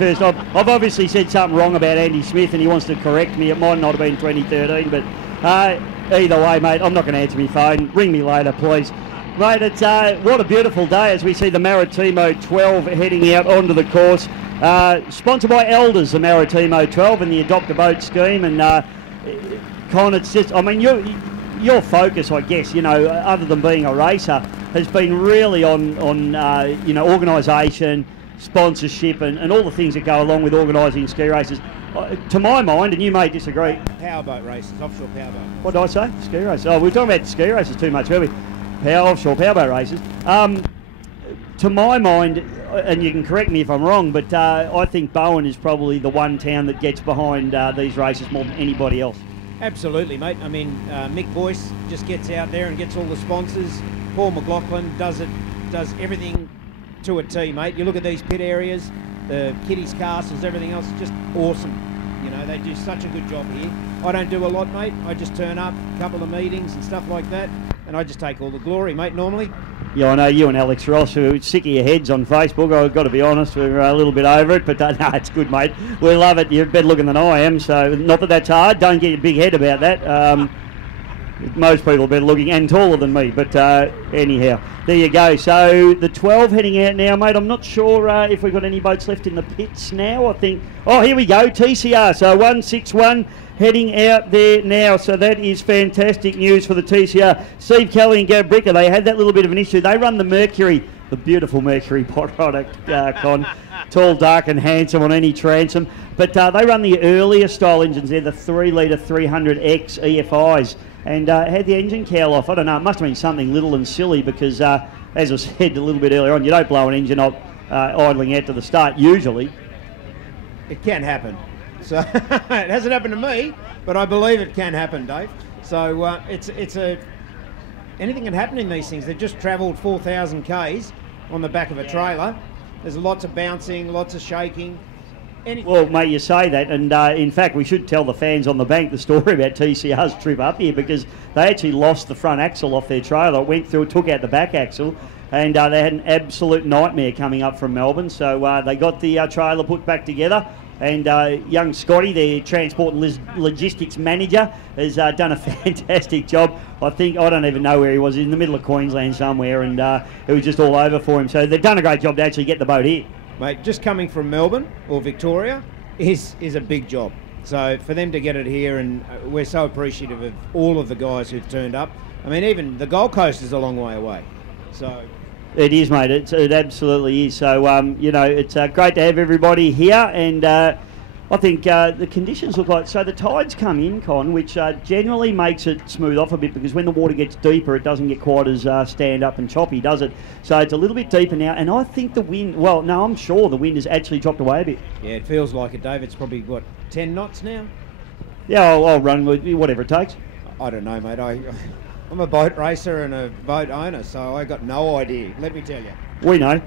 First off, I've obviously said something wrong about Andy Smith and he wants to correct me. It might not have been 2013, but either way, mate, I'm not going to answer my phone. Ring me later, please. Mate, it's what a beautiful day as we see the Maritimo 12 heading out onto the course. Sponsored by Elders, the Maritimo 12 and the Adopt a Boat scheme. And Con, it's just, I mean, your focus, I guess, you know, other than being a racer, has been really on you know, organisation, sponsorship and all the things that go along with organising ski races. To my mind, and you may disagree... Powerboat races, offshore powerboat. What did I say? Ski races. Oh, we're talking about ski races too much, weren't we? Offshore powerboat races. To my mind, and you can correct me if I'm wrong, but I think Bowen is probably the one town that gets behind these races more than anybody else. Absolutely, mate. I mean, Mick Boyce just gets out there and gets all the sponsors. Paul McLaughlin does everything to a T, mate. You look at these pit areas, the kiddies' castles, everything else, just awesome. You know, they do such a good job here. I don't do a lot, mate. I just turn up, a couple of meetings and stuff like that, and I just take all the glory, mate, normally. Yeah, I know you and Alex Ross are sick of your heads on Facebook. I've got to be honest, we're a little bit over it, but no, it's good, mate. We love it. You're better looking than I am, so not that that's hard. Don't get your big head about that. Most people are better looking and taller than me, but anyhow, there you go. So the 12 heading out now, mate. I'm not sure if we've got any boats left in the pits now. I think, oh, here we go, TCR. So 161 heading out there now. So that is fantastic news for the TCR. Steve Kelly and Gav Bricker, they had that little bit of an issue. They run the Mercury, the beautiful Mercury product, Con. Tall, dark and handsome on any transom. But they run the earlier style engines. They're the 3 litre 300X EFIs. And had the engine cowl off. I don't know, it must have been something little and silly because, as I said a little bit earlier on, you don't blow an engine up idling out to the start, usually. It can happen. So it hasn't happened to me, but I believe it can happen, Dave. So anything can happen in these things. They've just travelled 4,000 Ks on the back of a trailer. There's lots of bouncing, lots of shaking. Well, mate, you say that, and in fact, we should tell the fans on the bank the story about TCR's trip up here because they actually lost the front axle off their trailer. It went through, took out the back axle, and they had an absolute nightmare coming up from Melbourne. So they got the trailer put back together, and young Scotty, their transport and logistics manager, has done a fantastic job. I don't even know where he was, in the middle of Queensland somewhere, and it was just all over for him. So they've done a great job to actually get the boat here. Mate, just coming from Melbourne or Victoria is a big job. So for them to get it here, and we're so appreciative of all of the guys who've turned up. I mean, even the Gold Coast is a long way away. So it is, mate. It absolutely is. So you know, it's great to have everybody here, and I think the conditions look like, so the tides come in, Con, which generally makes it smooth off a bit because when the water gets deeper, it doesn't get quite as stand up and choppy, does it? So it's a little bit deeper now, and I think the wind, well, no, I'm sure the wind has actually dropped away a bit. Yeah, it feels like it, Dave. It's probably, what, 10 knots now? Yeah, I'll run with whatever it takes. I don't know, mate. I'm a boat racer and a boat owner, so I got no idea, let me tell you. We know.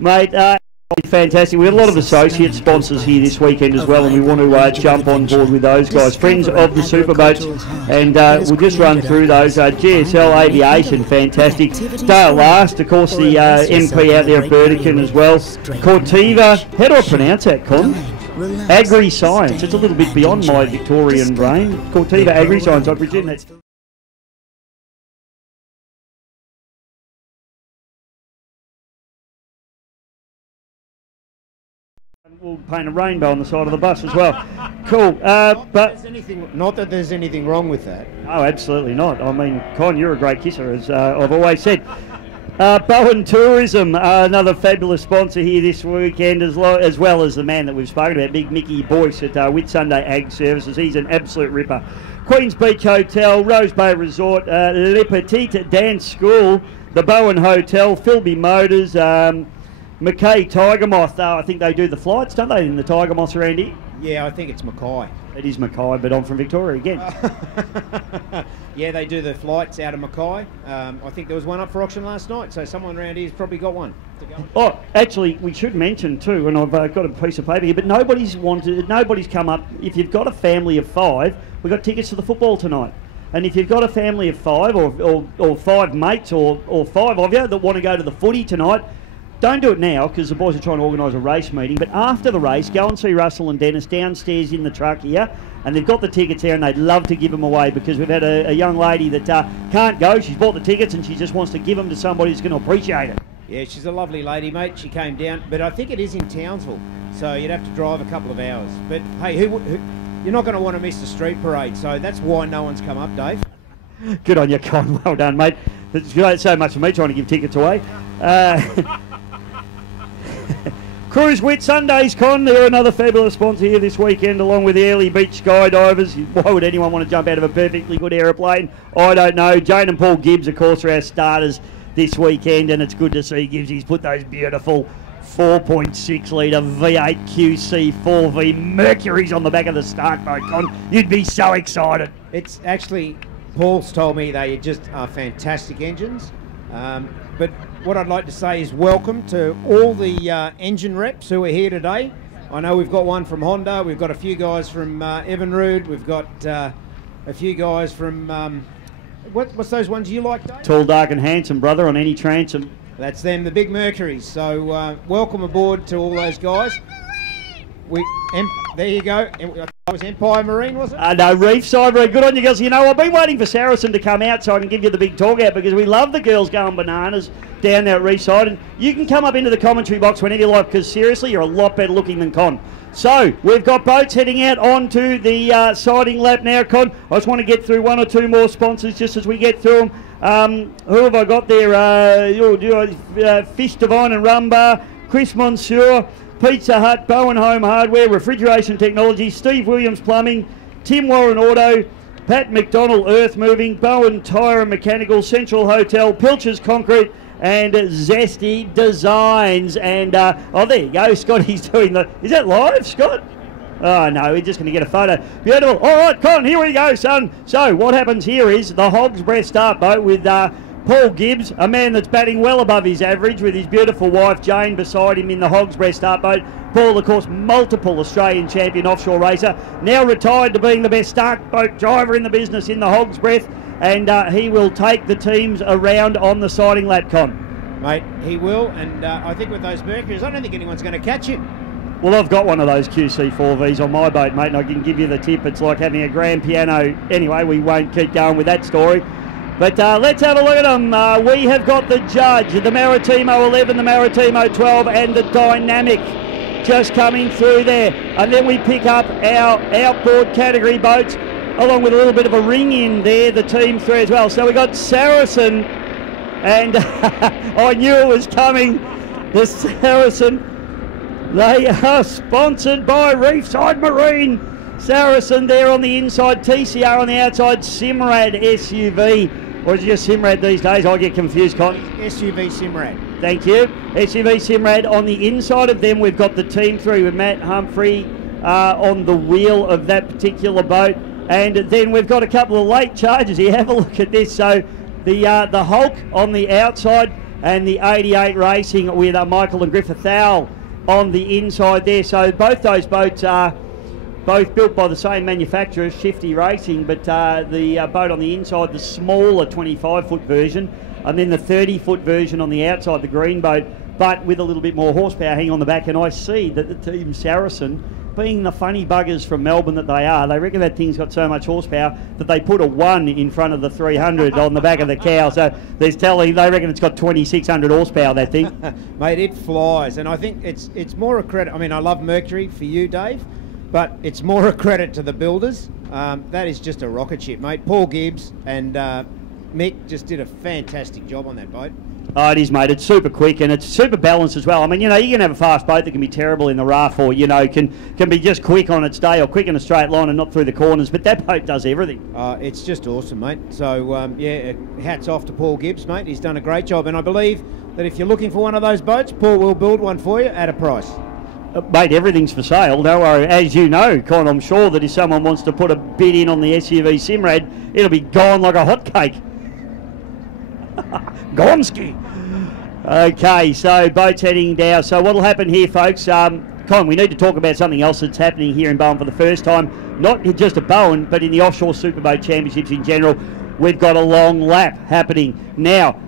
Mate, fantastic. We've got a lot of associate sponsors here this weekend as well, and we want to jump on board with those guys. Friends of the Superboats, and we'll just run through those. GSL Aviation, fantastic. Dale Last, of course, the MP out there at Burdekin as well. Cortiva, how do I pronounce that, Con? Agri-Science. It's a little bit beyond my Victorian brain. Cortiva Agri-Science, I presume that's... We'll paint a rainbow on the side of the bus as well. Cool. But not that there's anything wrong with that. Oh, absolutely not. I mean, Con, you're a great kisser, as I've always said. Bowen Tourism, another fabulous sponsor here this weekend, as well as the man that we've spoken about, Big Mickey Boyce at Whitsunday Ag Services. He's an absolute ripper. Queens Beach Hotel, Rose Bay Resort, Le Petit Dance School, the Bowen Hotel, Philby Motors, Mackay Tiger Moth. I think they do the flights, don't they, in the Tiger Moths around here? Yeah, I think it's Mackay. It is Mackay, but I'm from Victoria again. Yeah, they do the flights out of Mackay. I think there was one up for auction last night, so someone around here's probably got one. Oh, actually, we should mention too, and I've got a piece of paper here, but nobody's come up. If you've got a family of 5, we've got tickets to the football tonight. And if you've got a family of 5 or 5 mates or 5 of you that want to go to the footy tonight, don't do it now because the boys are trying to organise a race meeting, but after the race, go and see Russell and Dennis downstairs in the truck here, and they've got the tickets there and they'd love to give them away because we've had a young lady that can't go. She's bought the tickets and she just wants to give them to somebody who's going to appreciate it. Yeah, she's a lovely lady, mate. She came down, but I think it is in Townsville, so you'd have to drive a couple of hours. But hey, you're not going to want to miss the street parade, so that's why no one's come up, Dave. Good on you, Con. Well done, mate. It's so much for me trying to give tickets away. Cruise Wit Sundays, Con. They're another fabulous sponsor here this weekend, along with the Early Beach Skydivers. Why would anyone want to jump out of a perfectly good aeroplane? I don't know. Jane and Paul Gibbs, of course, are our starters this weekend, and it's good to see Gibbs. He's put those beautiful 4.6 litre V8 QC 4V Mercuries on the back of the Stark boat, Con. You'd be so excited. It's actually, Paul's told me they just are fantastic engines. But what I'd like to say is welcome to all the engine reps who are here today. I know we've got one from Honda, we've got a few guys from Evinrude, we've got a few guys from, what's those ones you like, Dave? Tall, dark and handsome, brother, on any transom. That's them, the big Mercuries. So welcome aboard to all those guys. There you go. That was Empire Marine, was it? No, Reefside Marine. Good on you girls. You know, I've been waiting for Saracen to come out so I can give you the big talk out because we love the girls going bananas down there at Reefside. And you can come up into the commentary box whenever you like because seriously, you're a lot better looking than Con. So, we've got boats heading out onto the siding lap now, Con. I just want to get through one or two more sponsors just as we get through them. Who have I got there? Fish Divine and Rum Bar, Chris Monsieur, Pizza Hut, Bowen Home Hardware, Refrigeration Technology, Steve Williams Plumbing, Tim Warren Auto, Pat McDonald Earth Moving, Bowen Tyre and Mechanical, Central Hotel, Pilcher's Concrete, and Zesty Designs. And, oh, there you go, Scotty's doing the... Is that live, Scott? Oh, no, we're just going to get a photo. Beautiful. All right, Con, here we go, son. So, what happens here is the Hog's Breath start boat with... Paul Gibbs, a man that's batting well above his average with his beautiful wife Jane beside him in the Hog's Breath start boat. Paul, of course, multiple Australian champion offshore racer, now retired to being the best start boat driver in the business in the Hog's Breath, and he will take the teams around on the siding lap, Con. Mate, he will, and I think with those Mercuries, I don't think anyone's going to catch him. Well, I've got one of those QC4Vs on my boat, mate, and I can give you the tip. It's like having a grand piano. Anyway, we won't keep going with that story. But let's have a look at them. We have got the Judge, the Maritimo 11, the Maritimo 12, and the Dynamic just coming through there. And then we pick up our outboard category boats, along with a little bit of a ring in there, the Team 3 as well. So we got Saracen, and I knew it was coming. The Saracen, they are sponsored by Reefside Marine. Saracen there on the inside, TCR on the outside, Simrad SUV. Or is it just Simrad these days? I get confused, Con. SUV Simrad. Thank you. SUV Simrad. On the inside of them, we've got the Team 3 with Matt Humphrey on the wheel of that particular boat. And then we've got a couple of late charges here. Have a look at this. So the Hulk on the outside and the 88 Racing with Michael and Griffith Thowell on the inside there. So both those boats are both built by the same manufacturer, Shifty Racing, but the boat on the inside, the smaller 25-foot version, and then the 30-foot version on the outside, the green boat, but with a little bit more horsepower hanging on the back. And I see that the Team Saracen, being the funny buggers from Melbourne that they are, they reckon that thing's got so much horsepower that they put a 1 in front of the 300 on the back of the cow. So they reckon it's got 2,600 horsepower, that thing. Mate, it flies. And I think it's more a credit. I mean, I love Mercury for you, Dave, but it's more a credit to the builders. That is just a rocket ship, mate. Paul Gibbs and Mick just did a fantastic job on that boat. Oh, it is, mate. It's super quick and it's super balanced as well. I mean, you know, you can have a fast boat that can be terrible in the rough, or, you know, can be just quick on its day, or quick in a straight line and not through the corners. But that boat does everything. It's just awesome, mate. So, yeah, hats off to Paul Gibbs, mate. He's done a great job. And I believe that if you're looking for one of those boats, Paul will build one for you at a price. Mate, everything's for sale. Don't worry. As you know, Con, I'm sure that if someone wants to put a bid in on the SUV Simrad, it'll be gone like a hotcake. Gonski. Okay, so boats heading down. So what'll happen here, folks? Con, we need to talk about something else that's happening here in Bowen for the first time. Not just at Bowen, but in the Offshore Superboat Championships in general. We've got a long lap happening now.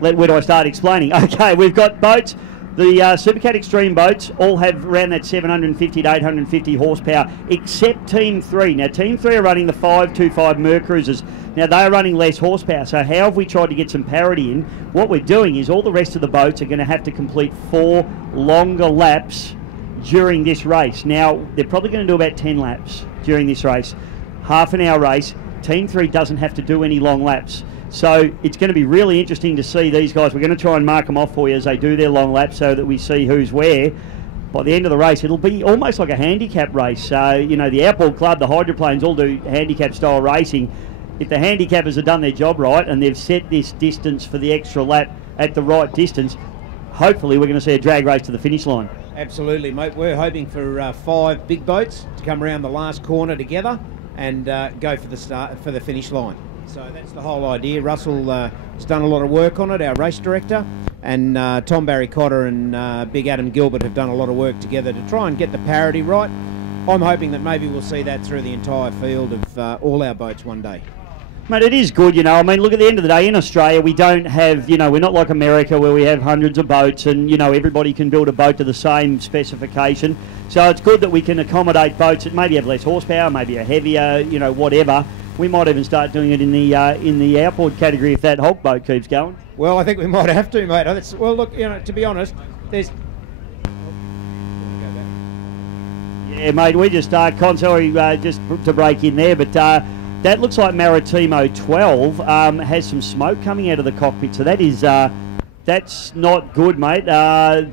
where do I start explaining? Okay, we've got boats. The Supercat Extreme boats all have around that 750 to 850 horsepower, except Team 3. Now, Team 3 are running the 525 Mercruisers. Now, they are running less horsepower, so how have we tried to get some parity in? What we're doing is all the rest of the boats are going to have to complete 4 longer laps during this race. Now, they're probably going to do about 10 laps during this race. Half an hour race. Team 3 doesn't have to do any long laps. So it's going to be really interesting to see these guys. We're going to try and mark them off for you as they do their long laps so that we see who's where. By the end of the race, it'll be almost like a handicap race. You know, the Outboard Club, the hydroplanes all do handicap style racing. If the handicappers have done their job right and they've set this distance for the extra lap at the right distance, hopefully we're going to see a drag race to the finish line. Absolutely, mate. We're hoping for 5 big boats to come around the last corner together and go for the finish line. So that's the whole idea. Russell has done a lot of work on it, our race director, and Tom Barry Cotter and Big Adam Gilbert have done a lot of work together to try and get the parity right. I'm hoping that maybe we'll see that through the entire field of all our boats one day. Mate, it is good, you know. I mean, look, at the end of the day, in Australia, we don't have, you know, we're not like America where we have hundreds of boats and, you know, everybody can build a boat to the same specification. So it's good that we can accommodate boats that maybe have less horsepower, maybe are heavier, you know, whatever. We might even start doing it in the outboard category if that Hulk boat keeps going. Well, I think we might have to, mate. Well, look, you know, to be honest, there's... Yeah, mate, we just Con, sorry, just to break in there, but that looks like Maritimo 12 has some smoke coming out of the cockpit, so that is that's not good, mate.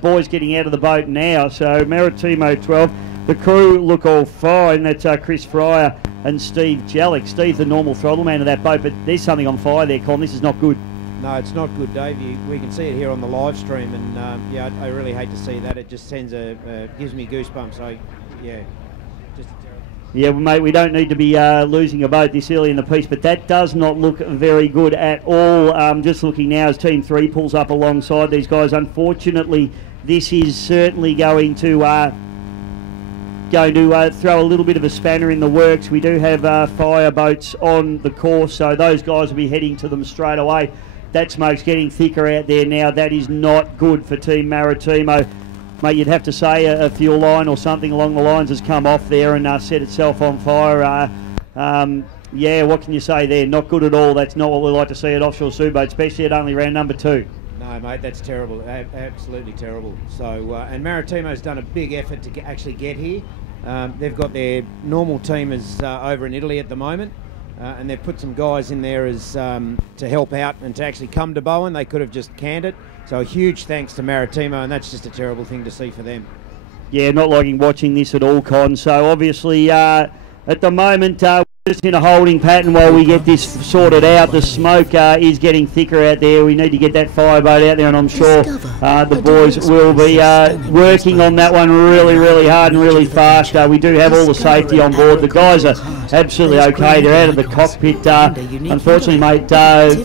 Boys getting out of the boat now, so Maritimo 12. The crew look all fine. That's Chris Fryer and Steve Jellick. Steve's the normal throttle man of that boat, but there's something on fire there, Con. This is not good. No, it's not good, Dave. We can see it here on the live stream, and yeah, I really hate to see that. It just sends gives me goosebumps. Yeah, just terrible. Yeah, well, mate, we don't need to be losing a boat this early in the piece, but that does not look very good at all. Just looking now as Team 3 pulls up alongside these guys. Unfortunately, this is certainly going to throw a little bit of a spanner in the works. We do have fire boats on the course, so those guys will be heading to them straight away. That smoke's getting thicker out there now. That is not good for Team Maritimo. Mate, you'd have to say a fuel line or something along the lines has come off there and set itself on fire. Yeah, what can you say there? Not good at all. That's not what we like to see at Offshore Superboats, especially at only round number 2. No, mate, that's terrible. Absolutely terrible. So, and Maritimo's done a big effort to actually get here. They've got their normal team over in Italy at the moment, and they've put some guys in there as to help out and to actually come to Bowen. They could have just canned it. So a huge thanks to Maritimo, and that's just a terrible thing to see for them. Yeah, not liking watching this at all, Con. So obviously at the moment we're just in a holding pattern while we get this sorted out. The smoke is getting thicker out there. We need to get that fireboat out there, and I'm sure the boys will be working on that one really, really hard and really fast. We do have all the safety on board. The guys are absolutely okay. They're out of the cockpit. Unfortunately, mate,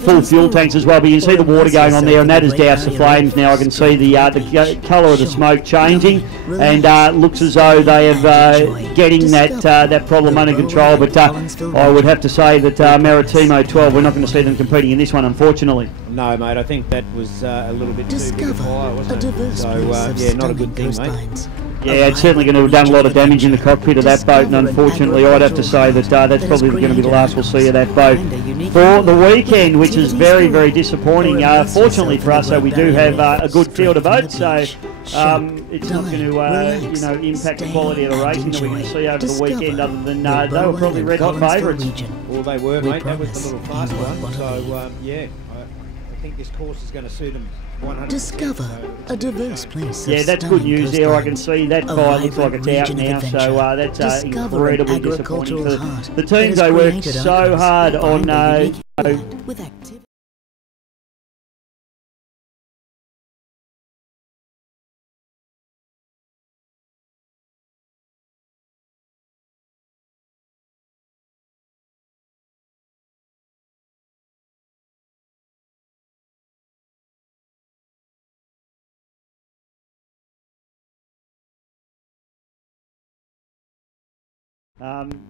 full fuel tanks as well, but you can see the water going on there, and that has doused the flames now. I can see the colour of the smoke changing, and looks as though they are getting that problem under control, but I would have to say that Maritimo 12, we're not going to see them competing in this one, unfortunately. No, mate, I think that was a little bit too big a fire, wasn't it? So, yeah, not a good thing, mate. Yeah, it's certainly going to have done a lot of damage in the cockpit of that boat, and unfortunately I'd have to say that that's probably going to be the last we'll see of that boat for the weekend, which is very, very disappointing. Fortunately for us, we do have a good field of boats, so it's not going to impact the quality of the racing that we can see over the weekend, other than they were probably red hot favourites. Well, they were, mate. That was the little fast one. So, yeah, I think this course is going to suit them 100%. Discover a diverse place. Yeah, that's good news there. I can see that fire looks like it's out now, so that's incredibly disappointing for the teams. They worked so hard on with activity.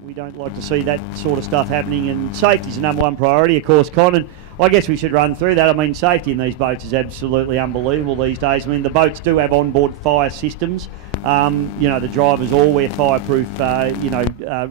We don't like to see that sort of stuff happening, and safety's the #1 priority, of course, Con. And I guess we should run through that. I mean, safety in these boats is absolutely unbelievable these days. I mean, the boats do have onboard fire systems. You know, the drivers all wear fireproof,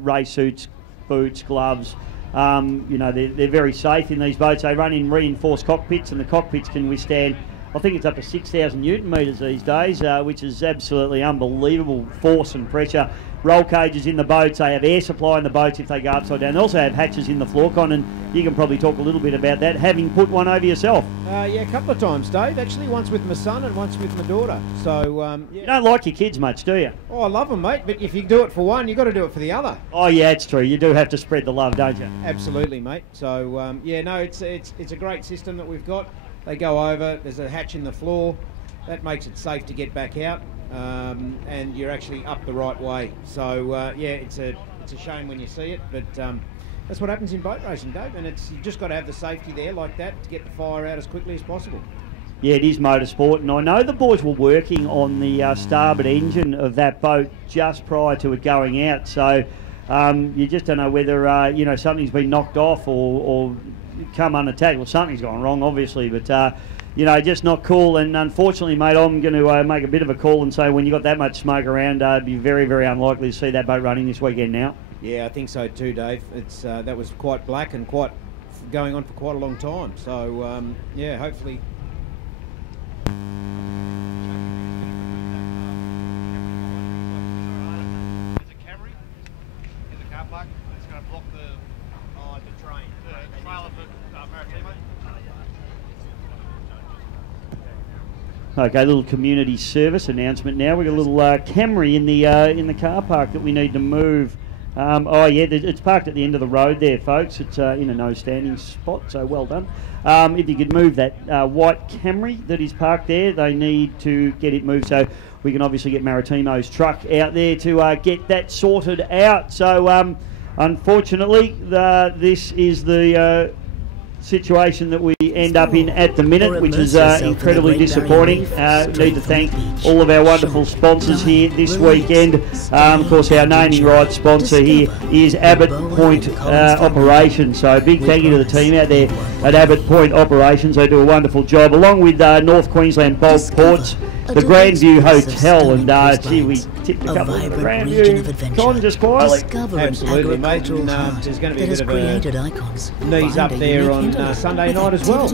race suits, boots, gloves. You know, they're very safe in these boats. They run in reinforced cockpits, and the cockpits can withstand, I think it's up to 6,000 Newton metres these days, which is absolutely unbelievable force and pressure. Roll cages in the boats. They have air supply in the boats if they go upside down. They also have hatches in the floor con, and you can probably talk a little bit about that, having put one over yourself. Yeah, a couple of times, Dave. Actually, once with my son and once with my daughter. So, yeah. You don't like your kids much, do you? Oh, I love them, mate. But if you do it for one, you've got to do it for the other. Oh, yeah, it's true. You do have to spread the love, don't you? Absolutely, mate. So, it's a great system that we've got. They go over. There's a hatch in the floor. That makes it safe to get back out. And you're actually up the right way. So it's a shame when you see it, but that's what happens in boat racing, Dave. And you just got to have the safety there like that to get the fire out as quickly as possible. Yeah, it is motorsport, and I know the boys were working on the starboard engine of that boat just prior to it going out. So you just don't know whether something's been knocked off or come unattacked. Well, something's gone wrong, obviously, but. Just not cool. And unfortunately, mate, I'm going to make a bit of a call and say when you've got that much smoke around, it'd be very, very unlikely to see that boat running this weekend now. Yeah, I think so too, Dave. It's that was quite black and quite going on for quite a long time. So, hopefully... There's a Camry in the car park. It's going to block the train, the trailer for Maritimo. Okay, little community service announcement now. We've got a little Camry in the car park that we need to move. It's parked at the end of the road there, folks. It's in a no standing spot, so well done. If you could move that white Camry that is parked there, they need to get it moved so we can obviously get Maritimo's truck out there to get that sorted out. So unfortunately, this is the situation that we end up in at the minute, which is incredibly disappointing. Need to thank all of our wonderful sponsors here this weekend. Of course, our naming rights sponsor here is Abbott Point Operations. So a big thank you to the team out there at Abbott Point Operations. They do a wonderful job, along with North Queensland Bulk Ports, the Grandview Hotel, and we tipped a couple of the Grandview. Con, just quietly. Absolutely, mate. And, there's going to be a bit of a knees up there on Sunday night as well.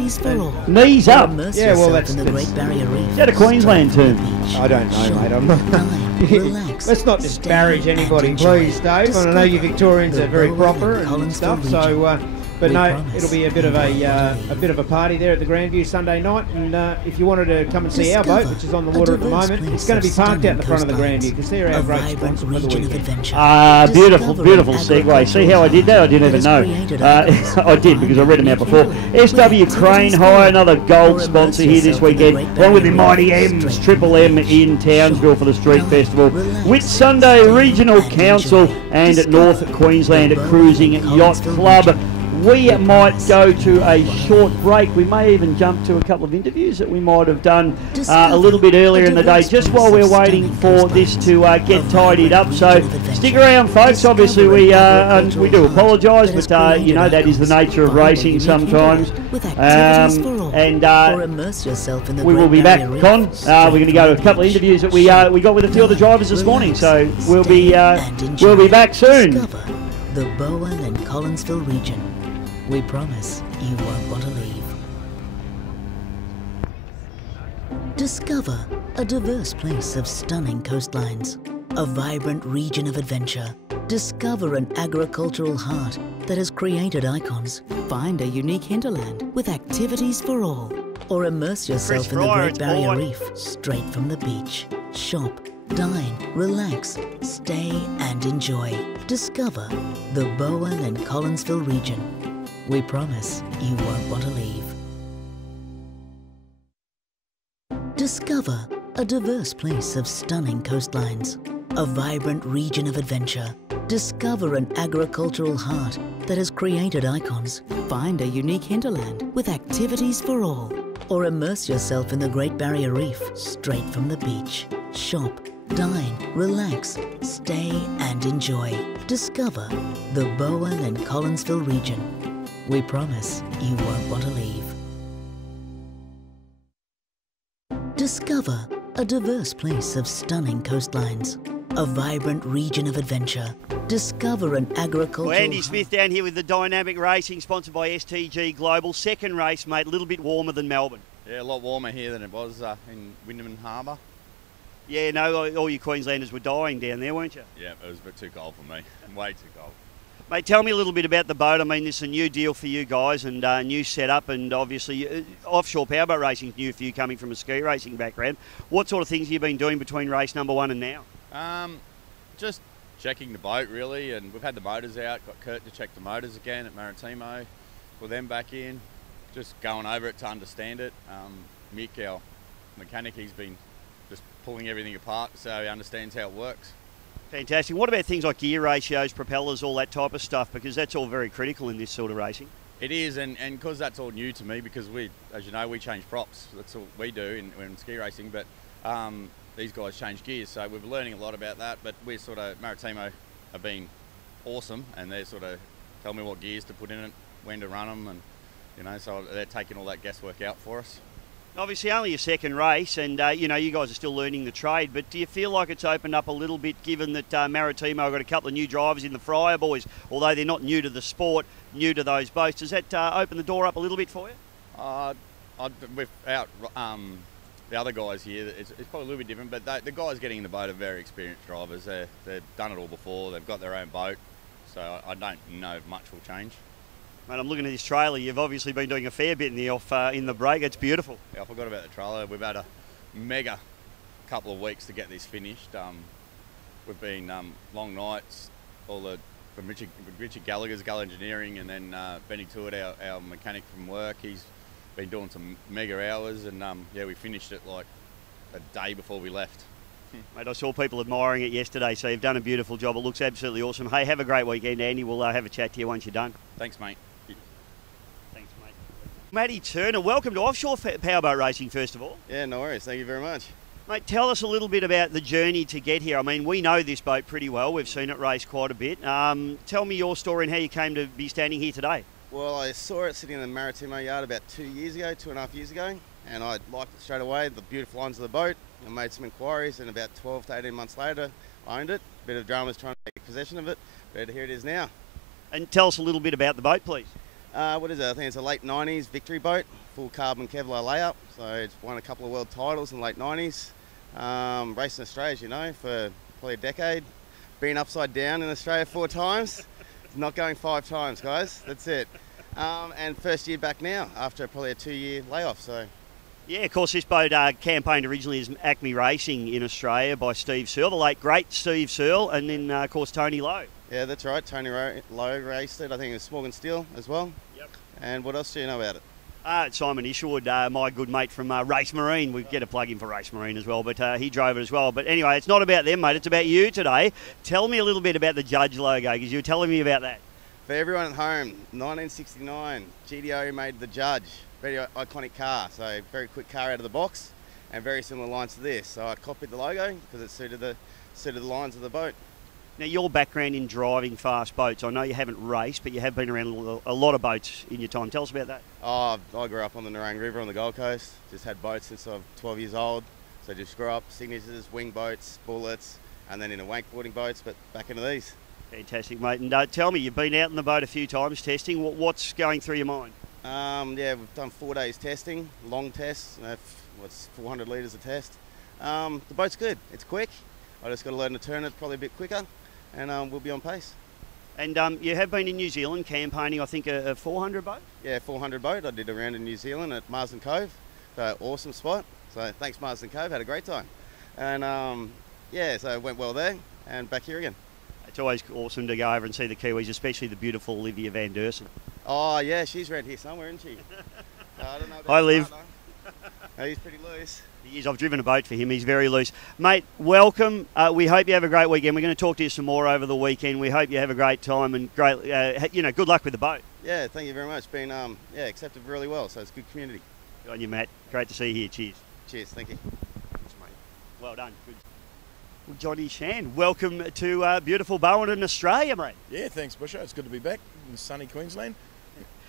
Knees up? Yeah, well, that's is that a Queensland term? I don't know, mate. I'm not. Let's not disparage anybody, please, Dave. I know you Victorians are very proper and stuff, so... But no, it'll be a bit of a party there at the Grandview Sunday night, and if you wanted to come and see our boat, which is on the water at the moment, it's going to be parked out in the front of the Grandview because they're our great sponsor for the weekend. Beautiful segue. See how I did that? I didn't even know. I did because I read them out before. SW Crane Hire, another gold sponsor here this weekend, along with the Mighty M's, Triple M in Townsville for the Street Festival, Whit Sunday Regional Council, and North Queensland Cruising Yacht Club. We might go to a short break. We may even jump to a couple of interviews that we might have done a little bit earlier in the day, just while we're waiting for this to get tidied up. So stick around, folks. Obviously, we do apologise, but that is the nature of racing sometimes. We will be back, Con. We're going to go to a couple of interviews that we got with a few of the drivers this morning. So we'll be back soon. The Bowen and Collinsville region. We promise you won't want to leave. Discover a diverse place of stunning coastlines, a vibrant region of adventure. Discover an agricultural heart that has created icons. Find a unique hinterland with activities for all. Or immerse yourself in the Great Barrier Reef straight from the beach. Shop, dine, relax, stay and enjoy. Discover the Bowen and Collinsville region. We promise you won't want to leave. Discover a diverse place of stunning coastlines, a vibrant region of adventure. Discover an agricultural heart that has created icons. Find a unique hinterland with activities for all. Or immerse yourself in the Great Barrier Reef straight from the beach. Shop, dine, relax, stay and enjoy. Discover the Bowen and Collinsville region. We promise you won't want to leave. Discover a diverse place of stunning coastlines, a vibrant region of adventure. Discover an agricultural... Well, Andy Smith down here with the Dynamic Racing, sponsored by STG Global. Second race, mate, a little bit warmer than Melbourne. Yeah, a lot warmer here than it was in Windermere Harbour. Yeah, no, all you Queenslanders were dying down there, weren't you? Yeah, it was a bit too cold for me. Way too cold. Mate, tell me a little bit about the boat. I mean, this is a new deal for you guys and a new setup, and obviously offshore powerboat racing is new for you coming from a ski racing background. What sort of things have you been doing between race number 1 and now? Just checking the boat really, and we've had the motors out, got Kurt to check the motors again at Maritimo, put them back in, just going over it to understand it. Mick, our mechanic, he's been just pulling everything apart so he understands how it works. Fantastic. What about things like gear ratios, propellers, all that type of stuff? Because that's all very critical in this sort of racing. It is, and because that's all new to me, because we, as you know, we change props. That's all we do in ski racing, but these guys change gears, so we're learning a lot about that. But we're sort of, Maritimo have been awesome, and they sort of tell me what gears to put in it, when to run them, and you know, so they're taking all that guesswork out for us. Obviously only your second race, and you know, you guys are still learning the trade, but do you feel like it's opened up a little bit, given that Maritimo have got a couple of new drivers in the Fryer boys, although they're not new to the sport, new to those boats? Does that open the door up a little bit for you? Without the other guys here, it's probably a little bit different, but the guys getting in the boat are very experienced drivers. They've done it all before, they've got their own boat, so I don't know if much will change. Mate, I'm looking at this trailer. You've obviously been doing a fair bit in the break. It's beautiful. Yeah, I forgot about the trailer. We've had a mega couple of weeks to get this finished. We've been long nights, from Richard Gallagher's Gull Engineering, and then Benny Tuart, our mechanic from work. He's been doing some mega hours, and yeah, we finished it like a day before we left. Mate, I saw people admiring it yesterday, so you've done a beautiful job. It looks absolutely awesome. Hey, have a great weekend, Andy. We'll have a chat to you once you're done. Thanks, mate. Thanks, mate. Matty Turner, welcome to Offshore Powerboat Racing, first of all. Yeah, no worries. Thank you very much. Mate, tell us a little bit about the journey to get here. I mean, we know this boat pretty well. We've seen it race quite a bit. Tell me your story and how you came to be standing here today. Well, I saw it sitting in the Maritimo yard about 2 years ago, 2.5 years ago, and I liked it straight away, the beautiful lines of the boat. I made some inquiries, and about 12 to 18 months later, I owned it. A bit of dramas trying to take possession of it, but here it is now. And tell us a little bit about the boat, please. What is it? I think it's a late 90s Victory boat, full carbon Kevlar layup. So it's won a couple of world titles in the late 90s. Raced in Australia, as you know, for probably a decade. Been upside down in Australia 4 times. Not going 5 times, guys. That's it. And first year back now, after probably a 2-year layoff. So. Yeah, of course, this boat campaigned originally as Acme Racing in Australia by Steve Searle, the late great Steve Searle, and then, of course, Tony Lowe. Yeah, that's right. Tony Lowe raced it. I think it was Morgan Steele as well. Yep. And what else do you know about it? Simon Isherwood, my good mate from Race Marine. We get a plug in for Race Marine as well, but he drove it as well. But anyway, it's not about them, mate. It's about you today. Tell me a little bit about the Judge logo, because you were telling me about that. For everyone at home, 1969, GDO made the Judge. Very iconic car, so very quick car out of the box, and very similar lines to this. So I copied the logo because it suited the lines of the boat. Now, your background in driving fast boats, I know you haven't raced, but you have been around a lot of boats in your time. Tell us about that. Oh, I grew up on the Nerang River on the Gold Coast. Just had boats since I was 12 years old. So just grew up, signatures, wing boats, bullets, and then into wakeboarding boats, but back into these. Fantastic, mate. And tell me, you've been out in the boat a few times testing. What's going through your mind? Yeah, we've done 4 days testing, long tests, what's 400 litres of test. The boat's good, it's quick. I just got to learn to turn it probably a bit quicker, and we'll be on pace. And you have been in New Zealand campaigning, I think, a 400 boat? Yeah, 400 boat. I did a round in New Zealand at Marsden Cove. So awesome spot. So thanks Marsden Cove, had a great time. And yeah, so it went well there and back here again. It's always awesome to go over and see the Kiwis, especially the beautiful Olivia Van Dersen. Oh yeah, she's around here somewhere, isn't she? I don't know about Hi, Liv. No, he's pretty loose. He is. I've driven a boat for him. He's very loose. Mate, welcome. We hope you have a great weekend. We're going to talk to you some more over the weekend. We hope you have a great time and great, good luck with the boat. Yeah, thank you very much. Been accepted really well, so it's a good community. Good on you, Matt. Great to see you here. Cheers. Cheers, thank you. Thanks, mate. Well done. Good. Well, Johnny Shan, welcome to beautiful Bowen in Australia, mate. Yeah, thanks, Busher. It's good to be back in sunny Queensland.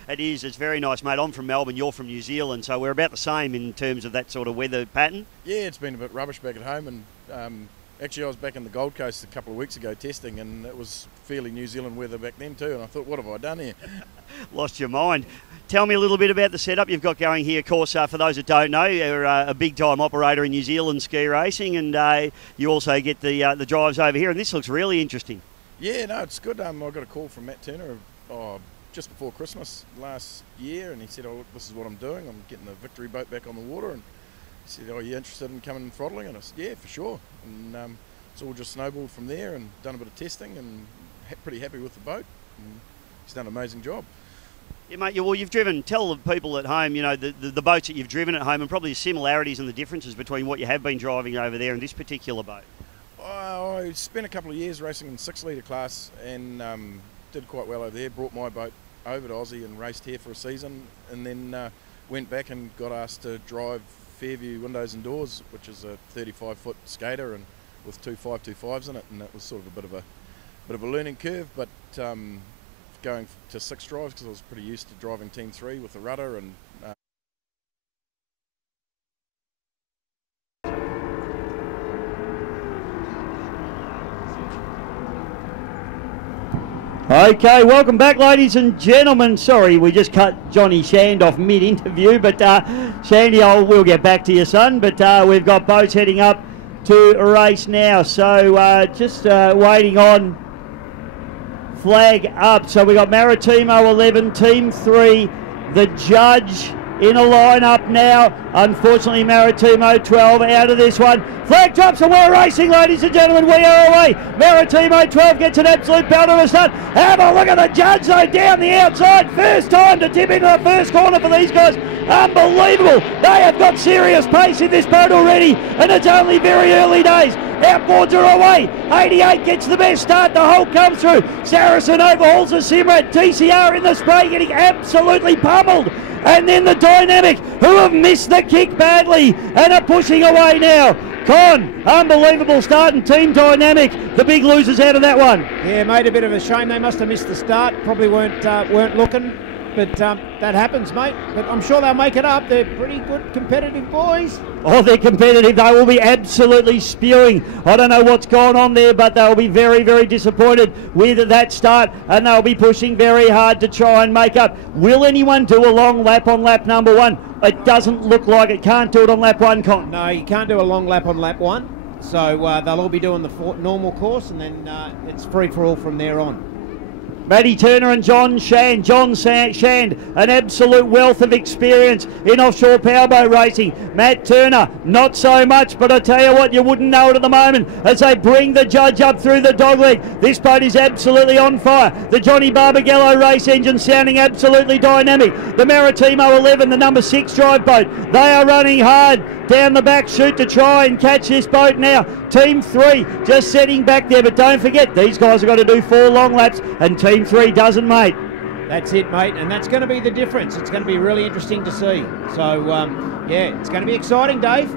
It is. It's very nice, mate. I'm from Melbourne. You're from New Zealand, so we're about the same in terms of that sort of weather pattern. Yeah, it's been a bit rubbish back at home, and actually I was back in the Gold Coast a couple of weeks ago testing, and it was fairly New Zealand weather back then too, and I thought, what have I done here? Lost your mind. Tell me a little bit about the setup you've got going here. Of course, for those that don't know, you're a big-time operator in New Zealand ski racing, and you also get the drives over here, and this looks really interesting. Yeah, no, it's good. I got a call from Matt Turner just before Christmas last year, and he said, oh, look, this is what I'm doing. I'm getting the Victory boat back on the water, and he said, oh, are you interested in coming and throttling? And I said, yeah, for sure. And it's all just snowballed from there, and done a bit of testing, and pretty happy with the boat. And he's done an amazing job. Yeah, mate, well, you've driven, tell the people at home, you know, the boats that you've driven at home, and probably the similarities and the differences between what you have been driving over there and this particular boat. I spent a couple of years racing in 6-litre class, and did quite well over there. Brought my boat over to Aussie and raced here for a season, and then went back and got asked to drive Fairview Windows and Doors, which is a 35-foot skater and with two 525s in it, and that was sort of a bit of a learning curve, but going to 6 drives because I was pretty used to driving Team 3 with the rudder and Okay, welcome back, ladies and gentlemen. Sorry, we just cut Johnny Shand off mid-interview, but Shandy, we'll get back to you, son. But we've got boats heading up to a race now, so just waiting on flag up. So we got Maritimo 11, Team 3, the judge in a lineup now. Unfortunately, Maritimo 12 out of this one. Flag drops and we're racing, ladies and gentlemen. We are away. Maritimo 12 gets an absolute belt of a start. Have a look at the judge, though, down the outside. First time to tip into the first corner for these guys. Unbelievable. They have got serious pace in this boat already, and it's only very early days. Outboards are away. 88 gets the best start. The whole comes through. Saracen overhauls the Simrad. TCR in the spray, getting absolutely pummeled. And then the Dynamic, who have missed the kick badly and are pushing away now. Con, unbelievable start, and Team Dynamic, the big losers out of that one. Yeah, mate, a bit of a shame. They must have missed the start. Probably weren't looking, but that happens, mate. But I'm sure they'll make it up. They're pretty good competitive boys. Oh, they're competitive. They will be absolutely spewing. I don't know what's gone on there, but they'll be very, very disappointed with that start, and they'll be pushing very hard to try and make up. Will anyone do a long lap on lap number 1? It doesn't look like it. Can't do it on lap 1, Con. No, you can't do a long lap on lap 1. So they'll all be doing the normal course, and then it's free for all from there on. Matty Turner and John Shand. Shand, an absolute wealth of experience in offshore powerboat racing. Matt Turner, not so much, but I tell you what, you wouldn't know it at the moment as they bring the judge up through the dogleg. This boat is absolutely on fire. The Johnny Barbagallo race engine sounding absolutely dynamic. The Maritimo 11, the number 6 drive boat, they are running hard down the back chute to try and catch this boat now. Team 3 just setting back there, but don't forget, these guys have got to do 4 long laps, and Team 3 doesn't, mate. That's it, mate, and that's going to be the difference. It's going to be really interesting to see. So, yeah, it's going to be exciting, Dave.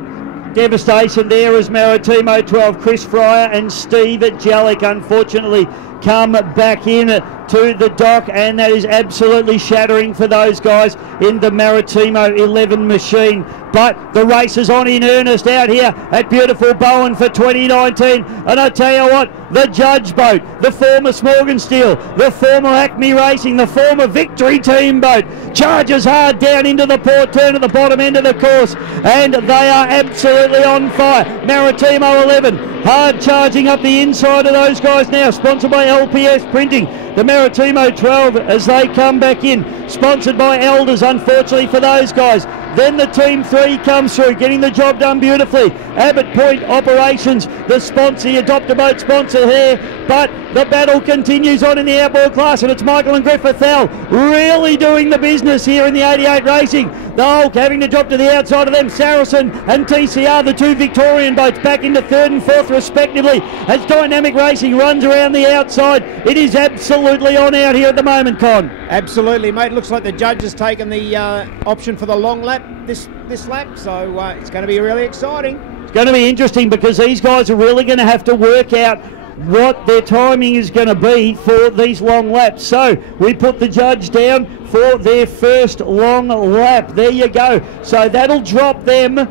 Devastation there as Maritimo 12, Chris Fryer and Steve Jellick, unfortunately, come back in to the dock, and that is absolutely shattering for those guys in the Maritimo 11 machine. But the race is on in earnest out here at beautiful Bowen for 2019. And I tell you what, the judge boat, the former Smorgon Steel, the former Acme Racing, the former Victory Team boat, charges hard down into the port turn at the bottom end of the course, and they are absolutely on fire. Maritimo 11, hard charging up the inside of those guys now, sponsored by LPS Printing. The Maritimo 12 as they come back in, sponsored by Elders, unfortunately for those guys. Then the Team 3 comes through, getting the job done beautifully. Abbott Point Operations, the sponsor, the Adopt-A-Boat sponsor here. But the battle continues on in the outboard class, and it's Michael and Griffith Thal really doing the business here in the 88 Racing. The Hulk having to drop to the outside of them. Saracen and TCR, the 2 Victorian boats, back into 3rd and 4th respectively as Dynamic Racing runs around the outside. It is absolutely on out here at the moment, Con. Absolutely, mate. Looks like the judge has taken the option for the long lap this lap, so it's going to be really exciting. It's going to be interesting because these guys are really going to have to work out what their timing is going to be for these long laps. So we put the judge down for their first long lap. There you go. So that'll drop them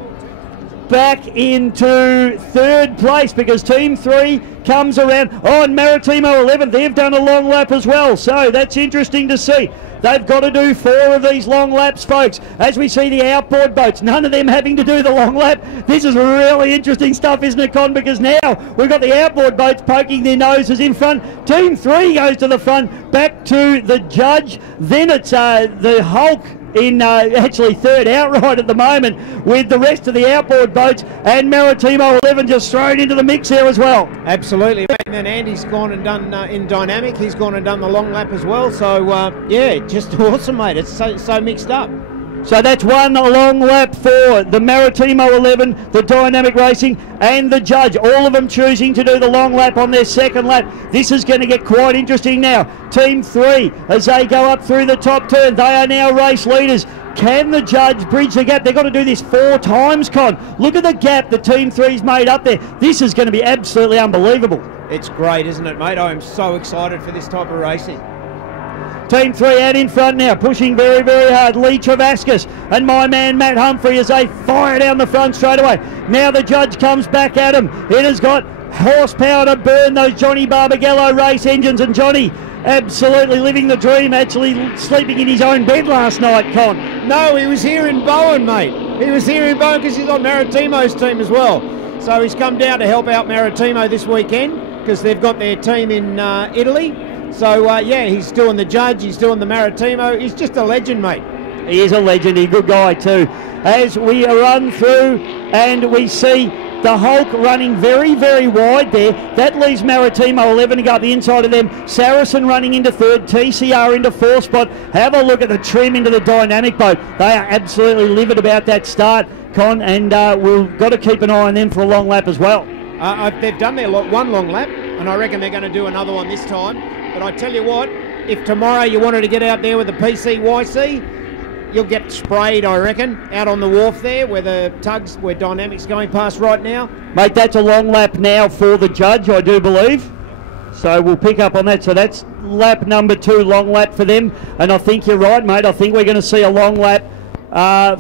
back into third place because Team 3 comes around. Oh, and Maritimo 11, they've done a long lap as well. So that's interesting to see. They've got to do 4 of these long laps, folks. As we see the outboard boats, none of them having to do the long lap. This is really interesting stuff, isn't it, Con? Because now we've got the outboard boats poking their noses in front. Team 3 goes to the front, back to the judge. Then it's the Hulk in actually third outright at the moment with the rest of the outboard boats, and Maritimo 11 just thrown into the mix there as well. Absolutely. And then Andy's gone and done in Dynamic, he's gone and done the long lap as well. So yeah, just awesome, mate. It's so mixed up. So that's one long lap for the Maritimo 11, the Dynamic Racing, and the judge. All of them choosing to do the long lap on their second lap. This is going to get quite interesting now. Team 3, as they go up through the top turn, they are now race leaders. Can the judge bridge the gap? They've got to do this 4 times, Con. Look at the gap that Team 3's made up there. This is going to be absolutely unbelievable. It's great, isn't it, mate? I am so excited for this type of racing. Team 3 out in front now, pushing very, very hard. Lee Travascus and my man Matt Humphrey as they fire down the front straight away. Now the judge comes back at him. It has got horsepower to burn those Johnny Barbagallo race engines, and Johnny absolutely living the dream, actually sleeping in his own bed last night, Con. No, he was here in Bowen, mate. He was here in Bowen because he's on Maritimo's team as well. So he's come down to help out Maritimo this weekend because they've got their team in Italy. So, yeah, he's doing the judge, he's doing the Maritimo. He's just a legend, mate. He is a legend, he's a good guy too. As we run through and we see the Hulk running very, very wide there. That leaves Maritimo 11 to go up the inside of them. Saracen running into third, TCR into fourth spot. Have a look at the trim into the Dynamic boat. They are absolutely livid about that start, Con, and we've got to keep an eye on them for a long lap as well. They've done their one long lap, and I reckon they're going to do another one this time. But I tell you what, if tomorrow you wanted to get out there with the PCYC, you'll get sprayed, I reckon, out on the wharf there where the tugs, where Dynamic's going past right now. Mate, that's a long lap now for the judge, I do believe. So we'll pick up on that. So that's lap number 2, long lap for them. And I think you're right, mate. I think we're going to see a long lap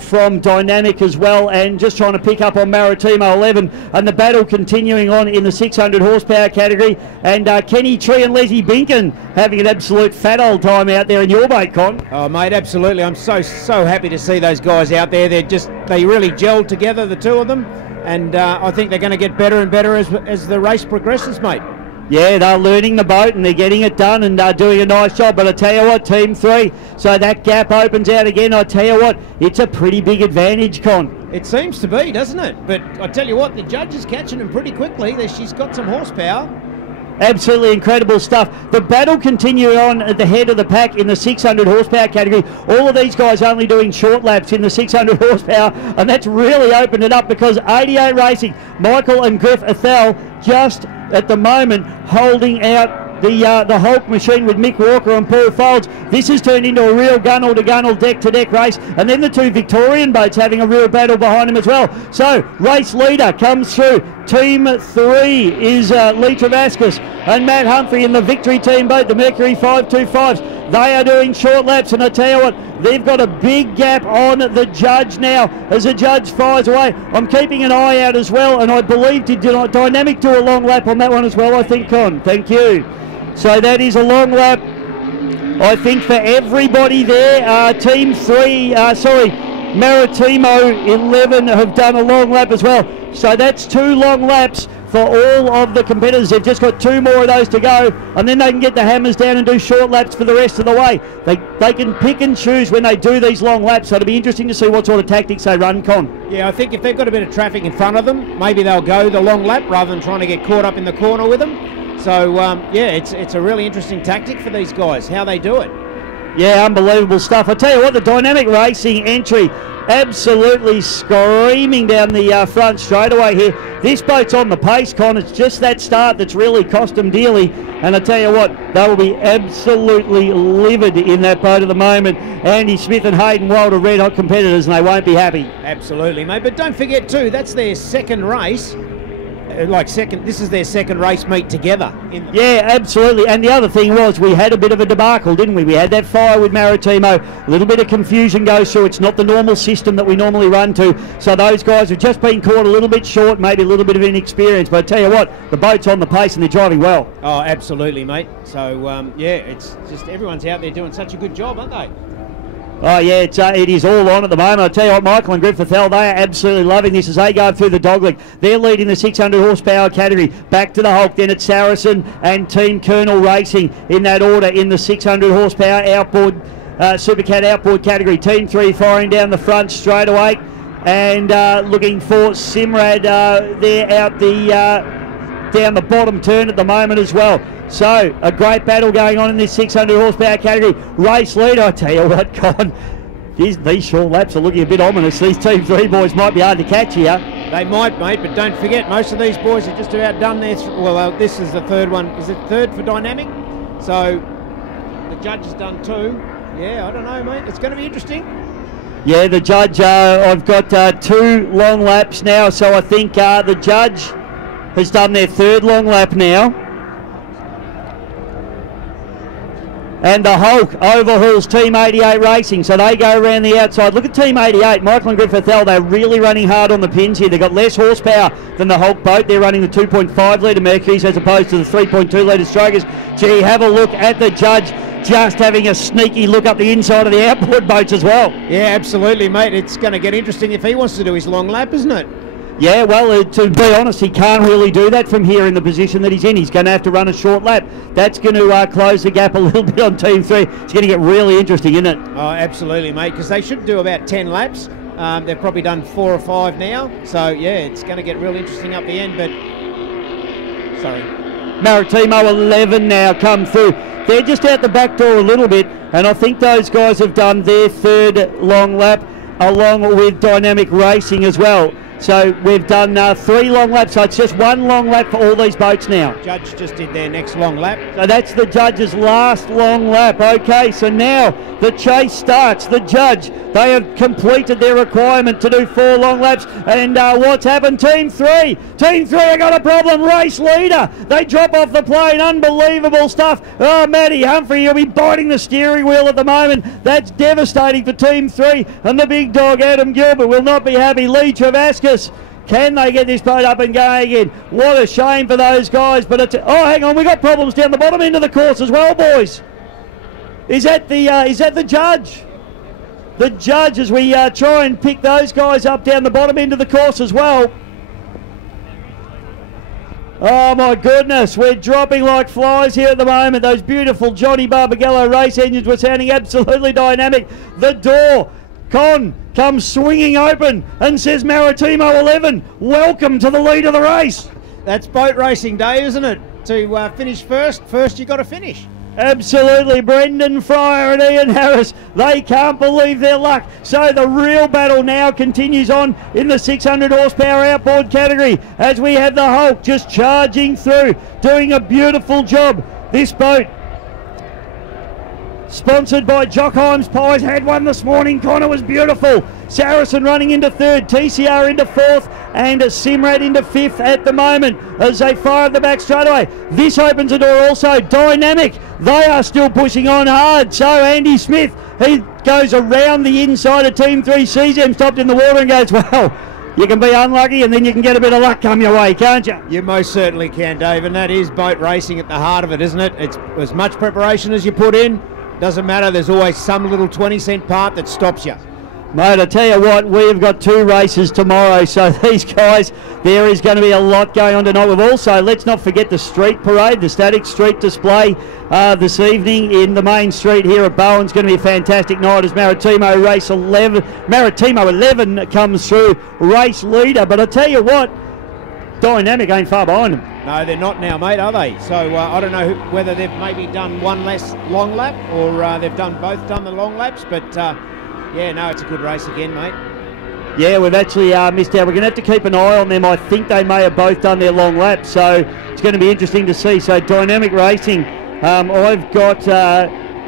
from Dynamic as well, and just trying to pick up on Maritimo 11, and the battle continuing on in the 600 horsepower category, and Kenny Tree and Leslie Binkin having an absolute fat old time out there in your boat, Con. Oh mate, absolutely. I'm so happy to see those guys out there. They really gelled together, the two of them, and I think they're going to get better and better as the race progresses, mate. Yeah, they're learning the boat and they're getting it done and doing a nice job. But I tell you what, Team 3, so that gap opens out again. I tell you what, it's a pretty big advantage, Con. It seems to be, doesn't it? But I tell you what, the judge is catching them pretty quickly. She's got some horsepower. Absolutely incredible stuff. The battle continuing on at the head of the pack in the 600 horsepower category. All of these guys only doing short laps in the 600 horsepower, and that's really opened it up because 88 Racing, Michael and Griff Ethel, just at the moment holding out the Hulk machine with Mick Walker and Paul Folds. This has turned into a real gunnel-to-gunnel, deck-to-deck race, and then the 2 Victorian boats having a real battle behind them as well. So race leader comes through. Team 3 is Lee Travascus and Matt Humphrey in the Victory team boat, the Mercury 525s. They are doing short laps, and I tell you what, they've got a big gap on the judge now as the judge fires away. I'm keeping an eye out as well, and I believe did Dynamic do a long lap on that one as well, I think, Con. Thank you. So that is a long lap, I think, for everybody there. Team 3, Maritimo 11 have done a long lap as well. So that's 2 long laps for all of the competitors. They've just got 2 more of those to go, and then they can get the hammers down and do short laps for the rest of the way. They can pick and choose when they do these long laps, so it'll be interesting to see what sort of tactics they run, Con. Yeah, I think if they've got a bit of traffic in front of them, maybe they'll go the long lap rather than trying to get caught up in the corner with them. So, yeah, it's a really interesting tactic for these guys, how they do it. Yeah, unbelievable stuff. I tell you what, the Dynamic Racing entry absolutely screaming down the front straightaway here. This boat's on the pace, Con. It's just that start that's really cost them dearly. And I tell you what, they will be absolutely livid in that boat at the moment. Andy Smith and Hayden Wild are red-hot competitors, and they won't be happy. Absolutely, mate. But don't forget, too, that's their second race This is their second race meet together. Yeah, absolutely. And the other thing was we had a bit of a debacle, didn't we? We had that fire with Maritimo. A little bit of confusion goes through. It's not the normal system that we normally run to. So those guys have just been caught a little bit short, maybe a little bit of inexperience. But I tell you what, the boat's on the pace and they're driving well. Oh, absolutely, mate. So, yeah, it's just everyone's out there doing such a good job, aren't they? Oh yeah, it is all on at the moment. I tell you what, Michael and Griffith Hell, they are absolutely loving this as they go through the dogleg. They're leading the 600 horsepower category. Back to the Hulk, then it's Saracen and Team Colonel Racing in that order in the 600 horsepower outboard Supercat outboard category. Team 3 firing down the front straight away and looking for Simrad there out the down the bottom turn at the moment as well. So, a great battle going on in this 600 horsepower category. Race leader, I tell you what, Con, these short laps are looking a bit ominous. These Team 3 boys might be hard to catch here. They might, mate, but don't forget, most of these boys are just about done their... Well, this is the third one. Is it third for Dynamic? So, the judge has done 2. Yeah, I don't know, mate. It's going to be interesting. Yeah, the judge, I've got 2 long laps now, so I think the judge has done their 3rd long lap now. And the Hulk overhauls Team 88 Racing, so they go around the outside. Look at Team 88, Michael and Griffith L, they're really running hard on the pins here. They've got less horsepower than the Hulk boat. They're running the 2.5 litre Mercuries as opposed to the 3.2 litre Strokers. Gee, have a look at the judge just having a sneaky look up the inside of the outboard boats as well. Yeah, absolutely, mate. It's going to get interesting if he wants to do his long lap, isn't it? Yeah, well, to be honest, he can't really do that from here in the position that he's in. He's going to have to run a short lap. That's going to close the gap a little bit on Team 3. It's going to get really interesting, isn't it? Oh, absolutely, mate, because they should do about 10 laps. They've probably done 4 or 5 now. So, yeah, it's going to get real interesting up the end, but... Sorry. Maritimo 11 now come through. They're just out the back door a little bit, and I think those guys have done their 3rd long lap along with Dynamic Racing as well. So we've done 3 long laps, so it's just 1 long lap for all these boats now. Judge just did their next long lap. So that's the judge's last long lap. Okay, so now the chase starts. The judge, they have completed their requirement to do 4 long laps. And what's happened? Team 3. Team 3 have got a problem. Race leader. They drop off the plane. Unbelievable stuff. Oh, Matty Humphrey, he'll be biting the steering wheel at the moment. That's devastating for Team 3. And the big dog, Adam Gilbert, will not be happy. Lee Travascus. Can they get this boat up and going again? What a shame for those guys. But it's... Oh, hang on. We got problems down the bottom end of the course as well, boys. Is that the judge? The judge, as we try and pick those guys up down the bottom end of the course as well. Oh my goodness, we're dropping like flies here at the moment. Those beautiful Johnny Barbagallo race engines were sounding absolutely dynamic. The door, Con, comes swinging open and says Maritimo 11, welcome to the lead of the race. That's boat racing day, isn't it? To finish first you got to finish. Absolutely, Brendan Fryer and Ian Harris, they can't believe their luck. So the real battle now continues on in the 600 horsepower outboard category as we have the Hulk just charging through, doing a beautiful job. This boat, sponsored by Jockheim's Pies, had one this morning. Connor was beautiful. Saracen running into 3rd, TCR into 4th, and Simrad into 5th at the moment as they fire at the back straight away. This opens the door also. Dynamic, they are still pushing on hard. So Andy Smith, he goes around the inside of Team 3, sees them stopped in the water and goes, well, you can be unlucky and then you can get a bit of luck come your way, can't you? You most certainly can, Dave, and that is boat racing at the heart of it, isn't it? It's as much preparation as you put in. Doesn't matter, there's always some little 20-cent part that stops you. Mate, I tell you what, we've got 2 races tomorrow, so these guys, there is going to be a lot going on tonight. We've also, let's not forget the street parade, the static street display this evening in the main street here at Bowen. It's going to be a fantastic night as Maritimo 11 comes through, race leader. But I tell you what, Dynamic ain't far behind them. No, they're not now, mate, are they? So I don't know whether they've maybe done 1 less long lap or they've both done the long laps, but yeah, no, it's a good race again, mate. Yeah, we've actually missed out. We're going to have to keep an eye on them. I think they may have both done their long laps, so it's going to be interesting to see. So Dynamic Racing, I've got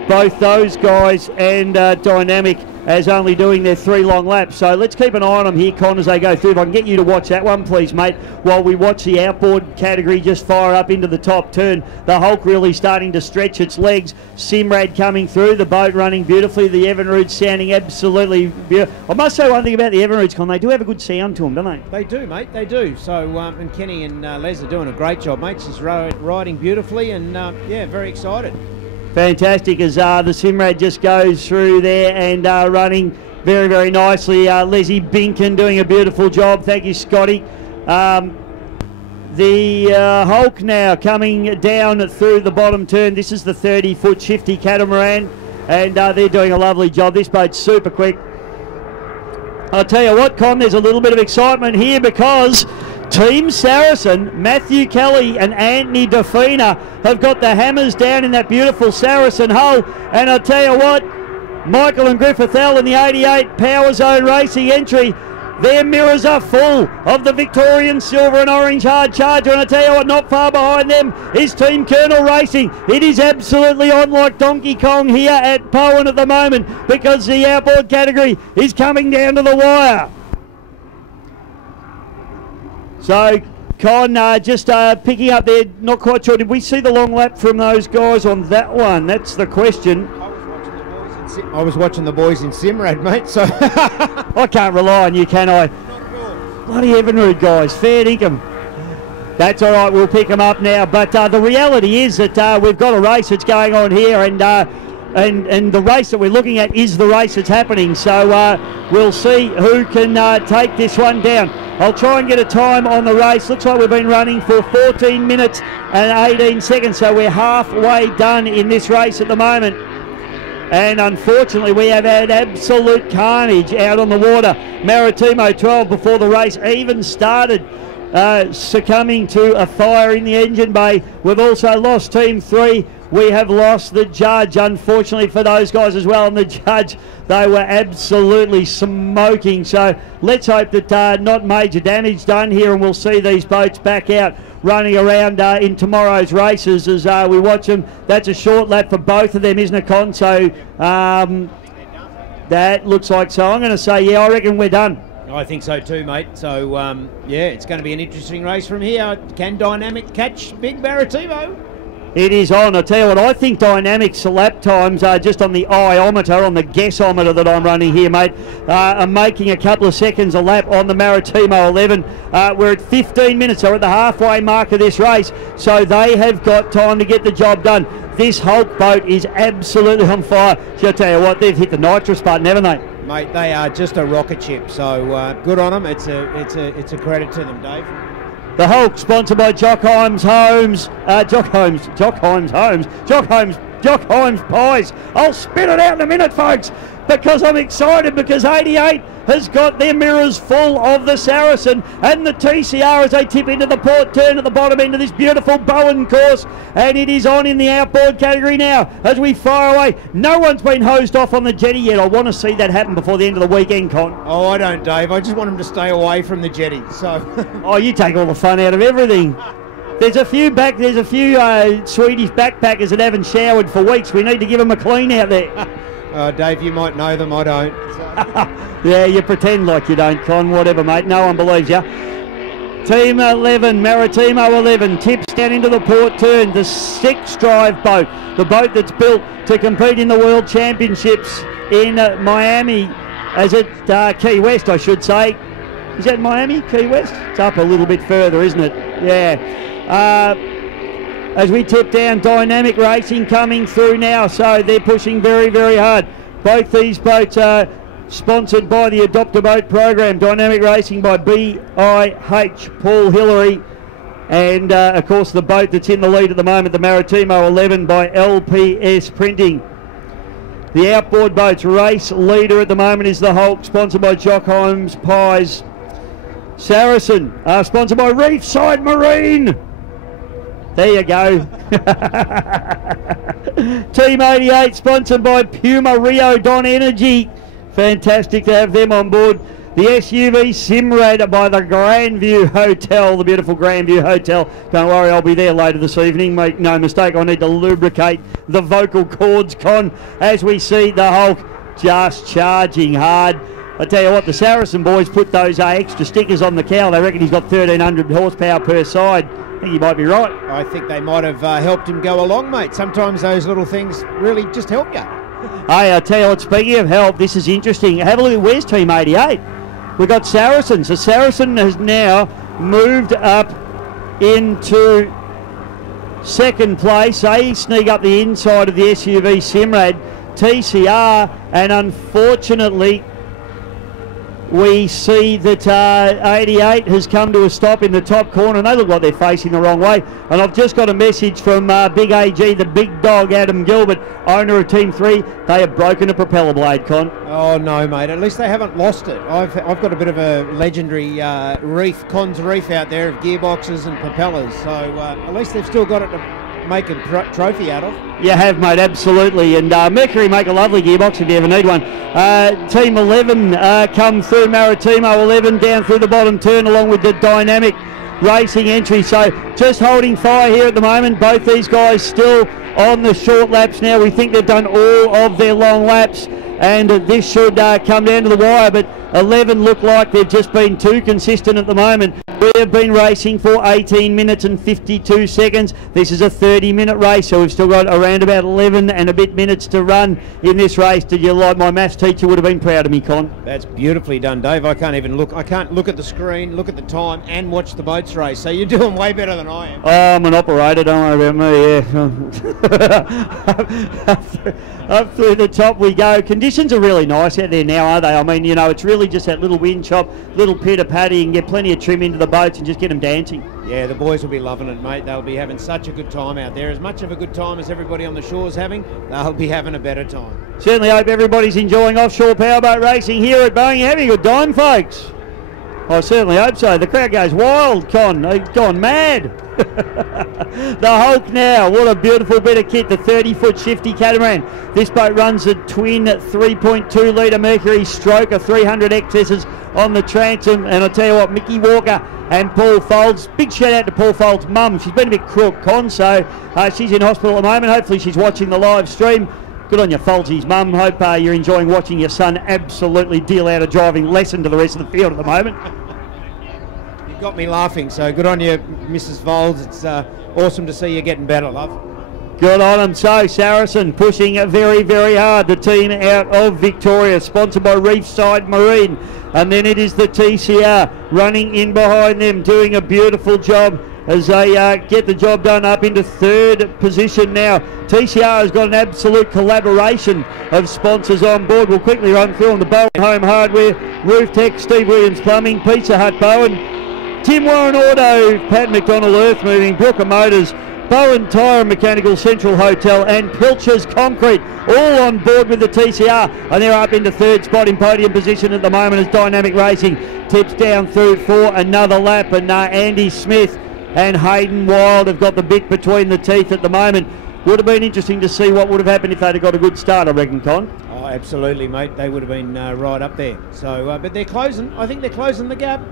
both those guys and Dynamic as only doing their 3 long laps. So let's keep an eye on them here, Con, as they go through. If I can get you to watch that one, please, mate, while we watch the outboard category just fire up into the top turn. The Hulk really starting to stretch its legs. Simrad coming through, the boat running beautifully. The Evinrude sounding absolutely beautiful. I must say one thing about the Evinrudes, Con, they do have a good sound to them, don't they? They do, mate, they do. So, and Kenny and Les are doing a great job, mate. She's riding beautifully and, yeah, very excited. Fantastic as the Simrad just goes through there and running very, very nicely. Leslie Binkin doing a beautiful job. Thank you, Scotty. The Hulk now coming down through the bottom turn. This is the 30-foot shifty catamaran, and they're doing a lovely job. This boat's super quick. I'll tell you what, Con, there's a little bit of excitement here because Team Saracen, Matthew Kelly and Anthony Defina have got the hammers down in that beautiful Saracen hull. And I'll tell you what, Michael and Griffith L in the 88 Power Zone Racing entry, their mirrors are full of the Victorian silver and orange hard charger. And I tell you what, not far behind them is Team Colonel Racing. It is absolutely on like Donkey Kong here at Bowen at the moment because the outboard category is coming down to the wire. So, Con, just picking up there, not quite sure. Did we see the long lap from those guys on that one? That's the question. I was watching the boys in Simrad, mate, so... I can't rely on you, can I? Not at all. Bloody Evinrude guys, fair dinkum. That's all right, we'll pick them up now. But the reality is that we've got a race that's going on here, and the race that we're looking at is the race that's happening. So we'll see who can take this one down. I'll try and get a time on the race. Looks like we've been running for 14 minutes and 18 seconds, so we're halfway done in this race at the moment. And unfortunately, we have had absolute carnage out on the water. Maritimo 12 before the race even started, succumbing to a fire in the engine bay. We've also lost Team 3. We have lost the judge, unfortunately, for those guys as well. And the judge, they were absolutely smoking. So let's hope that not major damage done here, and we'll see these boats back out running around in tomorrow's races as we watch them. That's a short lap for both of them, isn't it, Con? So that looks like so. I'm going to say, yeah, I reckon we're done. I think so too, mate. So, yeah, it's going to be an interesting race from here. Can Dynamic catch Big Maritimo? It is on. I'll tell you what, I think Dynamics lap times are just on the iometer, on the guessometer that I'm running here, mate. I'm making a couple of seconds a lap on the Maritimo 11. We're at 15 minutes, so we're at the halfway mark of this race, so they have got time to get the job done. This Hulk boat is absolutely on fire. So I'll tell you what, they've hit the nitrous button, haven't they? Mate, they are just a rocket ship, so good on them. It's a credit to them, Dave. The Hulk, sponsored by Jock Himes Pies. I'll spit it out in a minute, folks, because I'm excited, because 88 has got their mirrors full of the Saracen and the TCR as they tip into the port turn at the bottom end of this beautiful Bowen course, and it is on in the outboard category now as we fire away. No one's been hosed off on the jetty yet. I want to see that happen before the end of the weekend, Con. Oh, I don't, Dave. I just want them to stay away from the jetty. So. Oh, you take all the fun out of everything. There's a few Swedish backpackers that haven't showered for weeks. We need to give them a clean out there. Dave, you might know them. I don't. So. Yeah, you pretend like you don't, Con. Whatever, mate. No one believes you. Team 11, Maritimo 11, tips down into the port turn. The 6-drive boat, the boat that's built to compete in the World Championships in Miami, as at Key West, I should say. Is that Miami, Key West? It's up a little bit further, isn't it? Yeah. As we tip down, Dynamic Racing coming through now, so they're pushing very, very hard. Both these boats are sponsored by the Adopt a Boat program. Dynamic Racing by BIH, Paul Hillary, and of course the boat that's in the lead at the moment, the Maritimo 11 by LPS Printing. The outboard boats race leader at the moment is the Hulk, sponsored by Jock Himes Pies. Saracen, sponsored by Reefside Marine. There you go. Team 88, sponsored by Puma Rio Don Energy. Fantastic to have them on board. The SUV Simrad by the Grandview Hotel, the beautiful Grandview Hotel. Don't worry, I'll be there later this evening. Make no mistake, I need to lubricate the vocal cords, Con, as we see the Hulk just charging hard. I tell you what, the Saracen boys put those extra stickers on the cow. They reckon he's got 1,300 horsepower per side. I think you might be right. I think they might have helped him go along, mate. Sometimes those little things really just help you. Hey, I tell you what, speaking of help, this is interesting. Have a look at where's Team 88. We've got Saracen. So Saracen has now moved up into second place. They sneak up the inside of the SUV Simrad, TCR, and unfortunately we see that 88 has come to a stop in the top corner, and they look like they're facing the wrong way. And I've just got a message from Big AG, the big dog, Adam Gilbert, owner of Team 3. They have broken a propeller blade, Con. Oh, no, mate. At least they haven't lost it. I've got a bit of a legendary Con's reef out there of gearboxes and propellers. So at least they've still got it to make a trophy out of. You have, mate, absolutely. And Mercury make a lovely gearbox if you ever need one. Team 11 come through, Maritimo 11 down through the bottom turn along with the dynamic racing entry. So just holding fire here at the moment. Both these guys still on the short laps now. We think they've done all of their long laps, and this should come down to the wire, but 11 look like they've just been too consistent at the moment. We have been racing for 18 minutes and 52 seconds. This is a 30-minute race, so we've still got around about 11 and a bit minutes to run in this race. Did you like? My maths teacher would have been proud of me, Con. That's beautifully done, Dave. I can't even look. I can't look at the screen, look at the time, and watch the boats race. So you're doing way better than I am. Oh, I'm an operator. Don't worry about me. Yeah. Up through the top we go. Conditions are really nice out there now, aren't they? I mean, you know, it's really just that little wind chop, little pitter-patty, and get plenty of trim into the boats and just get them dancing. Yeah, the boys will be loving it, mate. They'll be having such a good time out there. As much of a good time as everybody on the shore's having, they'll be having a better time. Certainly hope everybody's enjoying offshore powerboat racing here at Bowen. You're having a good time, folks. I certainly hope so. The crowd goes wild, Con. They've gone mad. The Hulk now. What a beautiful bit of kit. The 30-foot shifty catamaran. This boat runs a twin 3.2 litre Mercury stroker, 300 excesses on the transom. And I tell you what, Mickey Walker and Paul Folds. Big shout out to Paul Folds' mum. She's been a bit crook, Con, so she's in hospital at the moment. Hopefully she's watching the live stream. Good on you, Foldsie's mum. Hope you're enjoying watching your son absolutely deal out a driving lesson to the rest of the field at the moment. You've got me laughing, so good on you, Mrs. Folds. It's awesome to see you getting better, love. Good on them. So Saracen pushing very, very hard. The team out of Victoria, sponsored by Reefside Marine. And then it is the TCR running in behind them, doing a beautiful job as they get the job done up into third position now. TCR has got an absolute collaboration of sponsors on board. We'll quickly run through them. The Bowen Home Hardware, Roof Tech, Steve Williams Plumbing, Pizza Hut Bowen, Tim Warren Auto, Pat McDonald Earth Moving, Brooker Motors, Bowen Tyre and Mechanical, Central Hotel, and Pilcher's Concrete, all on board with the TCR, and they're up into third spot in podium position at the moment as Dynamic Racing tips down through for another lap, and Andy Smith and Hayden Wild have got the bit between the teeth at the moment. Would have been interesting to see what would have happened if they'd have got a good start, I reckon, Con. Oh, absolutely, mate. They would have been right up there. So, but they're closing. I think they're closing the gap.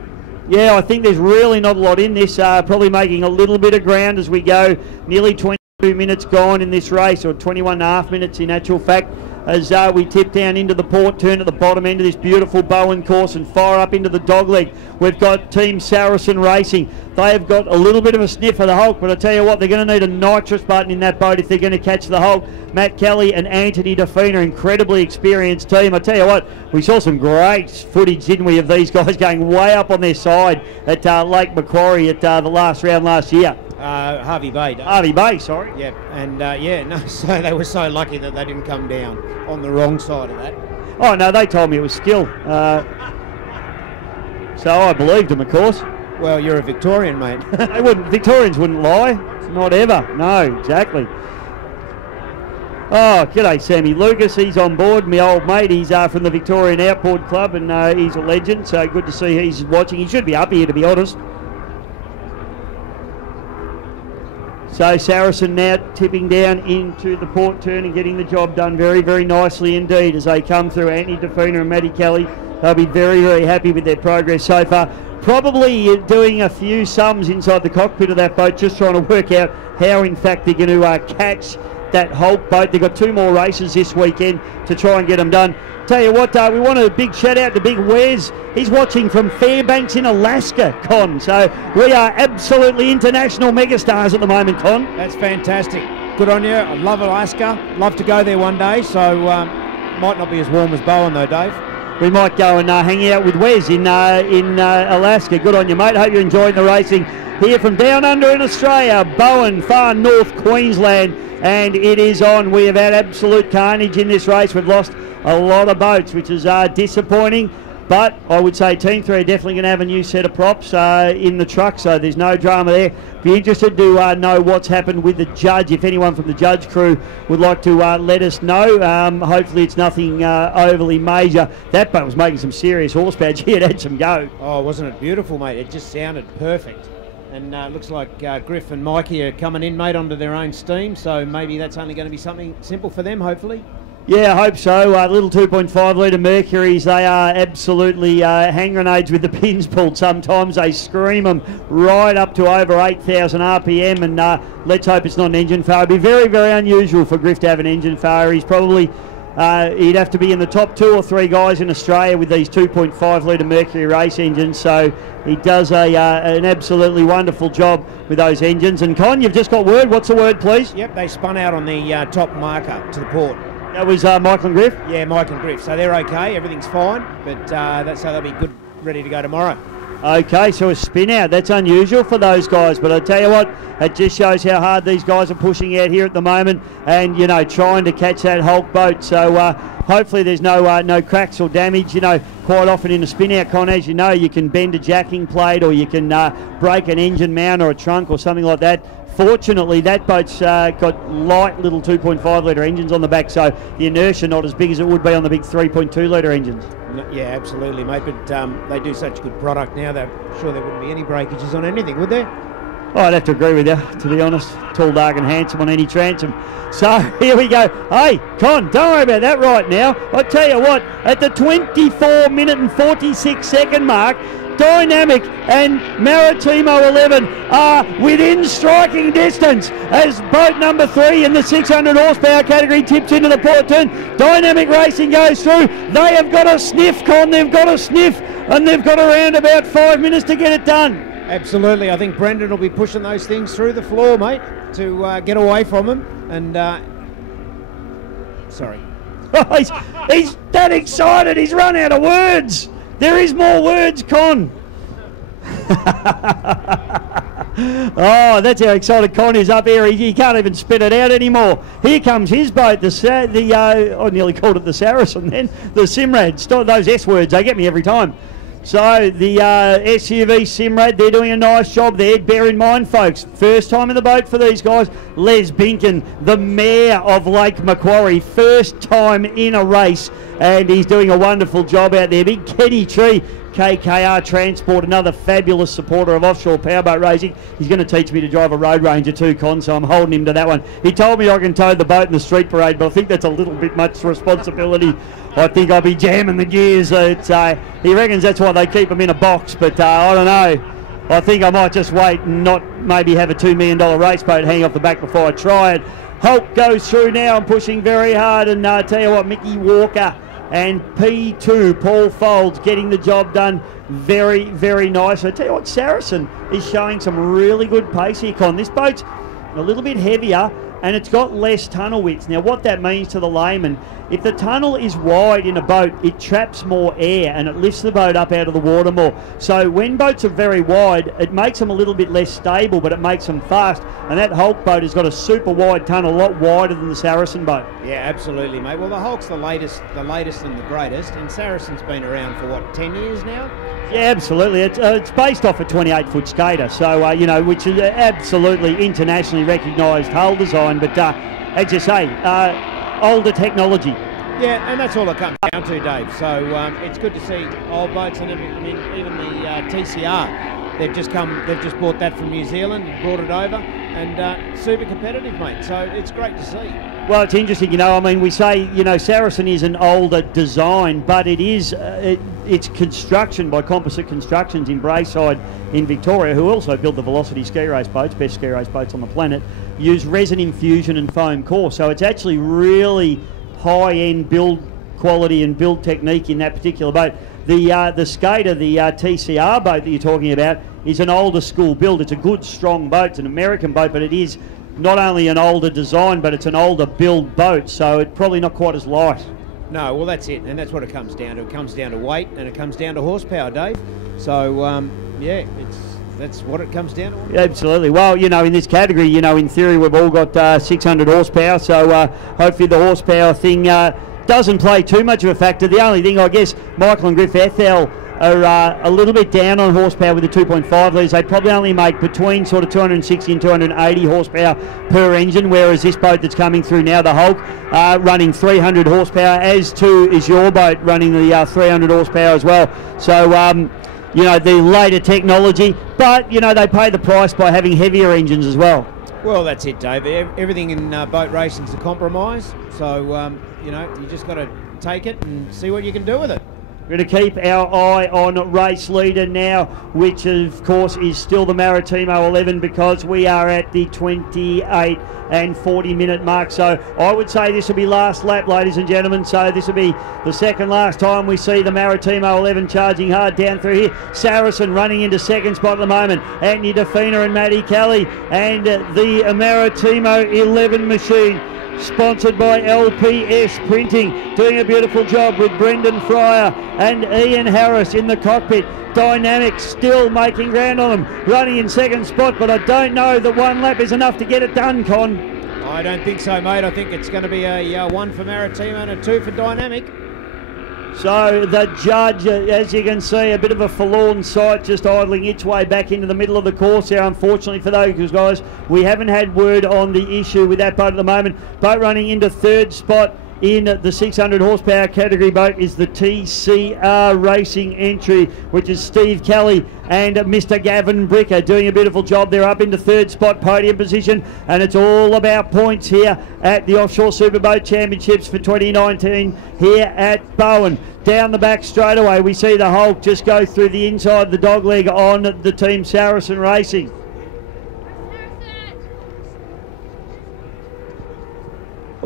Yeah, I think there's really not a lot in this. Probably making a little bit of ground as we go. Nearly 22 minutes gone in this race, or 21 and a half minutes in actual fact, as we tip down into the port turn at the bottom end of this beautiful Bowen course and fire up into the dogleg. We've got Team Saracen Racing. They have got a little bit of a sniff of the Hulk, but I tell you what, they're going to need a nitrous button in that boat if they're going to catch the Hulk. Matt Kelly and Anthony Defina, incredibly experienced team. I tell you what, we saw some great footage, didn't we, of these guys going way up on their side at Lake Macquarie at the last round last year. Harvey Bay. Harvey Bay, sorry. Yeah, and so they were so lucky that they didn't come down on the wrong side of that. Oh no, they told me it was skill. So I believed them, of course. Well, you're a Victorian, mate. Victorians wouldn't lie. Not ever. No, exactly. Oh, g'day, Sammy Lucas. He's on board. My old mate. He's from the Victorian Outboard Club, and he's a legend. So good to see he's watching. He should be up here, to be honest. So Saracen now tipping down into the port turn and getting the job done very, very nicely indeed as they come through. Anthony Defina and Matty Kelly. They'll be very, very happy with their progress so far. Probably doing a few sums inside the cockpit of that boat, just trying to work out how, in fact, they're going to catch that Hulk boat. They've got 2 more races this weekend to try and get them done. Tell you what, we want a big shout out to Big Wes. He's watching from Fairbanks in Alaska, Con. So we are absolutely international megastars at the moment, Con. That's fantastic. Good on you. I love Alaska. Love to go there one day. So might not be as warm as Bowen though, Dave. We might go and hang out with Wes in Alaska. Good on you, mate. Hope you're enjoying the racing here from down under in Australia, Bowen, far north Queensland, and it is on. We have had absolute carnage in this race. We've lost a lot of boats, which is disappointing, but I would say Team 3 are definitely going to have a new set of props in the truck, so there's no drama there. Be interested to know what's happened with the judge. If anyone from the judge crew would like to let us know. Hopefully it's nothing overly major. That boat was making some serious horsepower. Gee, it had some go. Oh, wasn't it beautiful, mate? It just sounded perfect. And looks like Griff and Mikey are coming in, mate, onto their own steam, so maybe that's only going to be something simple for them, hopefully. Yeah, I hope so. Little 2.5 litre Mercuries, they are absolutely hand grenades with the pins pulled. Sometimes they scream them right up to over 8,000 RPM, and let's hope it's not an engine failure. It'd be very, very unusual for Griff to have an engine failure. He's probably, he'd have to be in the top 2 or 3 guys in Australia with these 2.5 litre Mercury race engines, so he does an absolutely wonderful job with those engines. And Con, you've just got word. What's the word, please? Yep, they spun out on the top marker to the port. That was Michael and Griff? Yeah, Mike and Griff. So they're okay, everything's fine, but that's how they'll be good, ready to go tomorrow. Okay, so a spin out. That's unusual for those guys, but I tell you what, it just shows how hard these guys are pushing out here at the moment, and you know, trying to catch that Hulk boat. So hopefully there's no cracks or damage. You know, quite often in a spin out, Con, as you know, you can bend a jacking plate, or you can break an engine mount or a trunk or something like that. Fortunately, that boat's got light little 2.5 litre engines on the back, so the inertia not as big as it would be on the big 3.2 litre engines. Yeah, absolutely, mate. But they do such good product now that I'm sure there wouldn't be any breakages on anything, would there? Oh, I'd have to agree with you, to be honest. Tall, dark and handsome on any transom. So here we go. Hey, Con, don't worry about that right now. I tell you what, at the 24 minute and 46 second mark, Dynamic and Maritimo 11 are within striking distance as boat number 3 in the 600 horsepower category tips into the port turn. Dynamic Racing goes through. They have got a sniff, Con. They've got a sniff, and they've got around about 5 minutes to get it done. Absolutely. I think Brendan will be pushing those things through the floor, mate, to get away from them. And sorry. He's that excited. He's run out of words. There is more words, Con. Oh, that's how excited Con is up here. He can't even spit it out anymore. Here comes his boat, I nearly called it the Saracen then, the Simrad. Stop those S words, they get me every time. So the SUV Simrad, they're doing a nice job there. Bear in mind, folks, first time in the boat for these guys. Les Binkin, the mayor of Lake Macquarie, first time in a race, and he's doing a wonderful job out there. Big Kenny Tree, KKR Transport, another fabulous supporter of offshore powerboat racing. He's going to teach me to drive a Road Ranger too, Con, so I'm holding him to that one. He told me I can tow the boat in the street parade, but I think that's a little bit much responsibility. I think I'll be jamming the gears. He reckons that's why they keep him in a box, but I don't know. I think I might just wait and not maybe have a $2 million race boat hanging off the back before I try it. Hulk goes through now and pushing very hard, and tell you what, Mickey Walker and P2 Paul Folds getting the job done very, very nice. I tell you what, Saracen is showing some really good pace here, Con. This boat's a little bit heavier and it's got less tunnel width. Now what that means to the layman, if the tunnel is wide in a boat, it traps more air and it lifts the boat up out of the water more. So when boats are very wide, it makes them a little bit less stable, but it makes them fast. And that Hulk boat has got a super wide tunnel, a lot wider than the Saracen boat. Yeah, absolutely, mate. Well, the Hulk's the latest and the greatest, and Saracen's been around for what, 10 years now? Yeah, absolutely. It's based off a 28-foot skater, so you know, which is absolutely internationally recognised hull design. But as you say, older technology. Yeah, and that's all it comes down to, Dave. So it's good to see old boats, and even the TCR. They've just bought that from New Zealand and brought it over, and super competitive, mate. So it's great to see. Well, it's interesting, you know. I mean, we say, you know, Saracen is an older design, but it is its construction by Composite Constructions in Brayside in Victoria, who also build the Velocity ski race boats, best ski race boats on the planet, use resin infusion and foam core. So it's actually really high-end build quality and build technique in that particular boat. The Skater, the TCR boat that you're talking about, is an older school build. It's a good, strong boat. It's an American boat, but it is not only an older design, but it's an older build boat, so it's probably not quite as light. No, well, that's it, and that's what it comes down to. It comes down to weight, and it comes down to horsepower, Dave. So, yeah, that's what it comes down to. Yeah, absolutely. Well, you know, in this category, you know, in theory, we've all got 600 horsepower, so hopefully the horsepower thing doesn't play too much of a factor. The only thing, I guess, Michael and Griff Ethel are a little bit down on horsepower with the 2.5 litres. They probably only make between sort of 260 and 280 horsepower per engine, whereas this boat that's coming through now, the Hulk, running 300 horsepower, as too is your boat running the 300 horsepower as well. So, you know, the later technology, but, you know, they pay the price by having heavier engines as well. Well, that's it, Dave. Everything in boat racing is a compromise. So, you know, you just got to take it and see what you can do with it. We're going to keep our eye on race leader now, which of course is still the Maritimo 11, because we are at the 28 and 40 minute mark. So I would say this will be last lap, ladies and gentlemen. So this will be the second last time we see the Maritimo 11 charging hard down through here. Saracen running into second spot at the moment. Anthony DeFina and Matty Kelly, and the Maritimo 11 machine, sponsored by LPS Printing, doing a beautiful job with Brendan Fryer and Ian Harris in the cockpit. Dynamic still making ground on them, running in second spot, but I don't know that one lap is enough to get it done, Con. I don't think so, mate. I think it's going to be a 1 for Maritimo and a 2 for Dynamic. So the judge, as you can see, a bit of a forlorn sight, just idling its way back into the middle of the course there. Unfortunately for those guys, we haven't had word on the issue with that boat at the moment. Boat running into third spot in the 600 horsepower category boat is the TCR Racing entry, which is Steve Kelly and Mr. Gavin Bricker doing a beautiful job. They're up into third spot, podium position, and it's all about points here at the Offshore Superboat Championships for 2019 here at Bowen. Down the back straight away, we see the Hulk just go through the inside of the dogleg on the team Saracen Racing.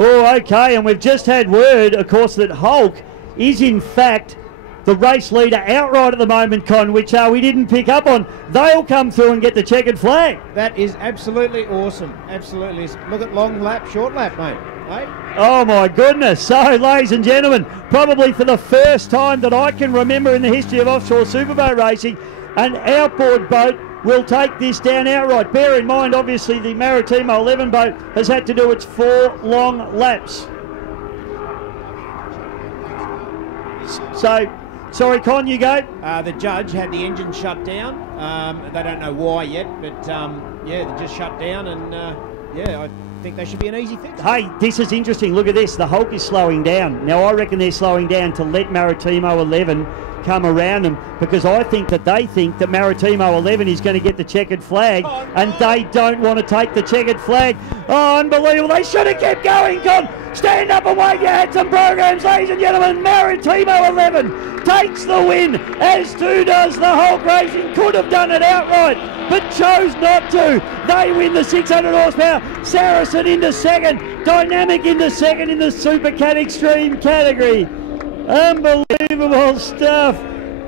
Oh, okay, and we've just had word, of course, that Hulk is in fact the race leader outright at the moment, Con, which we didn't pick up on. They'll come through and get the checkered flag. That is absolutely awesome. Absolutely. Look at long lap, short lap, mate. Hey? Oh, my goodness. So, ladies and gentlemen, probably for the first time that I can remember in the history of offshore superboat racing, an outboard boat will take this down outright. Bear in mind, obviously, the Maritimo 11 boat has had to do its 4 long laps. So, sorry, Con, you go. The judge had the engine shut down. They don't know why yet, but yeah, they just shut down, and yeah, I think they should be an easy fix. Hey, this is interesting. Look at this. The Hulk is slowing down. Now, I reckon they're slowing down to let Maritimo 11 come around them, because I think that they think that Maritimo 11 is going to get the checkered flag, and they don't want to take the checkered flag. Oh, unbelievable. They should have kept going, Con. Stand up and wave your hats and programs, ladies and gentlemen. Maritimo 11 takes the win, as too does the Hulk Racing. Could have done it outright, but chose not to. They win the 600 horsepower. Saracen into second. Dynamic into second in the Super Cat Extreme category. Unbelievable stuff.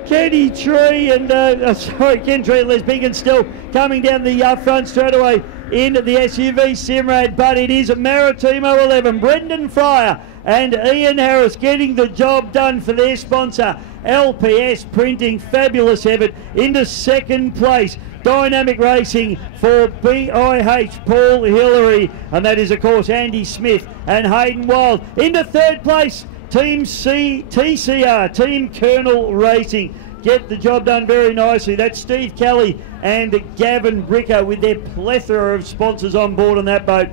Kenny Tree and Ken Tree and Les Biggins still coming down the front straight away into the SUV Simrad, but it is Maritimo 11, Brendan Fryer and Ian Harris getting the job done for their sponsor, LPS Printing. Fabulous effort into second place. Dynamic Racing for BIH Paul Hillary, and that is of course Andy Smith and Hayden Wild. Into third place, Team TCR, Team Colonel Racing, get the job done very nicely. That's Steve Kelly and Gavin Bricker with their plethora of sponsors on board on that boat.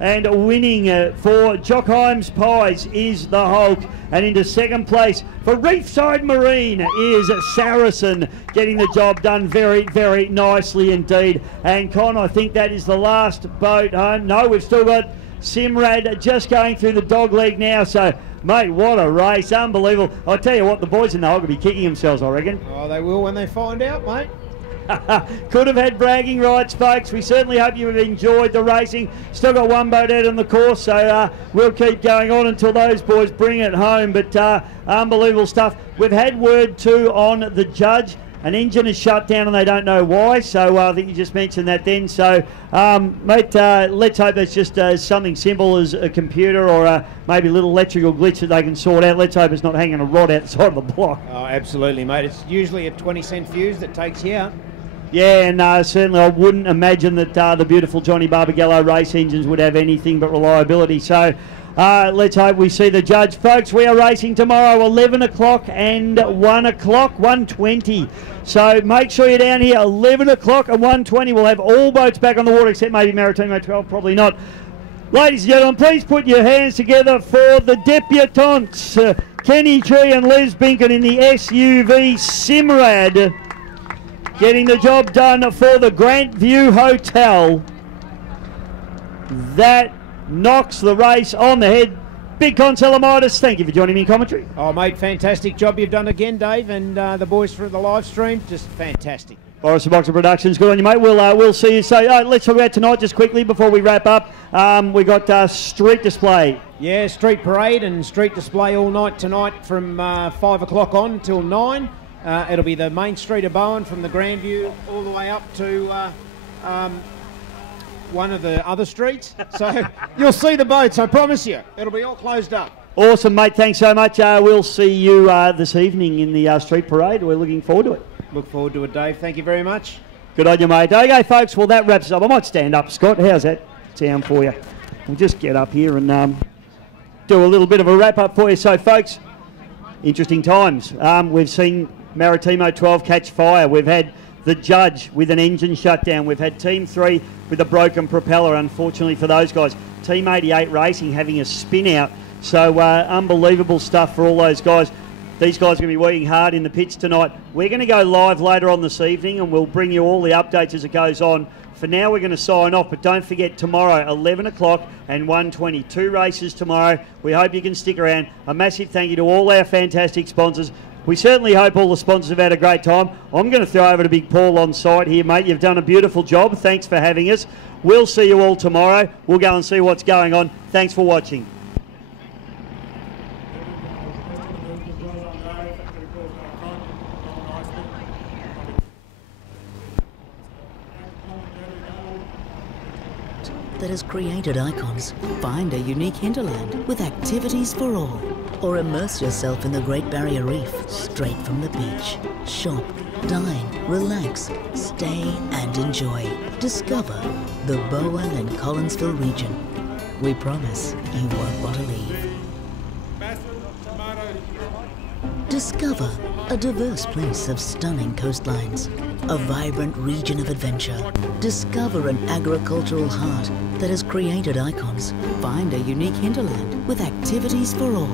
And winning for Jockheim's Pies is the Hulk. And into second place for Reefside Marine is Saracen, getting the job done very, very nicely indeed. And Con, I think that is the last boat home. No, we've still got Simrad just going through the dog leg now. So, mate, what a race. Unbelievable. I'll tell you what, the boys in the hog will be kicking themselves, I reckon. Oh, they will when they find out, mate. Could have had bragging rights, folks. We certainly hope you have enjoyed the racing. Still got one boat out on the course, so we'll keep going on until those boys bring it home. But unbelievable stuff. We've had word too on the judge. An engine is shut down and they don't know why, so I think you just mentioned that then. So, mate, let's hope it's just something simple as a computer or maybe a little electrical glitch that they can sort out. Let's hope it's not hanging a rod outside of the block. Oh, absolutely, mate. It's usually a 20-cent fuse that takes you out. Yeah, and certainly I wouldn't imagine that the beautiful Johnny Barbagallo race engines would have anything but reliability. So let's hope we see the judge. Folks, we are racing tomorrow 11 o'clock and 1 o'clock, 1:20. So make sure you're down here 11 o'clock and 1:20. We'll have all boats back on the water except maybe Maritimo 12, probably not. Ladies and gentlemen, please put your hands together for the debutantes, Kenny Tree and Liz Binkin in the SUV Simrad. Getting the job done for the Grant View Hotel. That knocks the race on the head. Big Concelamitis, thank you for joining me in commentary. Oh, mate, fantastic job you've done again, Dave, and the boys for the live stream, just fantastic. Boris and Boxer Productions, good on you, mate. We'll see you. So let's talk about tonight just quickly before we wrap up. We got street display. Yeah, street parade and street display all night tonight from 5 o'clock on till 9. It'll be the main street of Bowen from the Grandview all the way up to one of the other streets. So you'll see the boats, I promise you. It'll be all closed up. Awesome, mate. Thanks so much. We'll see you this evening in the street parade. We're looking forward to it. Look forward to it, Dave. Thank you very much. Good on you, mate. Okay, folks, well, that wraps up. I might stand up, Scott. How's that sound for you? We'll just get up here and do a little bit of a wrap-up for you. So, folks, interesting times. We've seen Maritimo 12 catch fire. We've had the judge with an engine shutdown. We've had Team 3 with a broken propeller, unfortunately for those guys. Team 88 Racing having a spin out. So unbelievable stuff for all those guys. These guys are going to be working hard in the pits tonight. We're going to go live later on this evening and we'll bring you all the updates as it goes on. For now, we're going to sign off, but don't forget tomorrow, 11 o'clock and 1:20. 2 races tomorrow. We hope you can stick around. A massive thank you to all our fantastic sponsors. We certainly hope all the sponsors have had a great time. I'm going to throw over to Big Paul on site here, mate. You've done a beautiful job. Thanks for having us. We'll see you all tomorrow. We'll go and see what's going on. Thanks for watching. That has created icons. Find a unique hinterland with activities for all. Or immerse yourself in the Great Barrier Reef straight from the beach. Shop, dine, relax, stay and enjoy. Discover the Bowen and Collinsville region. We promise you won't want to leave. Discover a diverse place of stunning coastlines, a vibrant region of adventure. Discover an agricultural heart that has created icons. Find a unique hinterland with activities for all.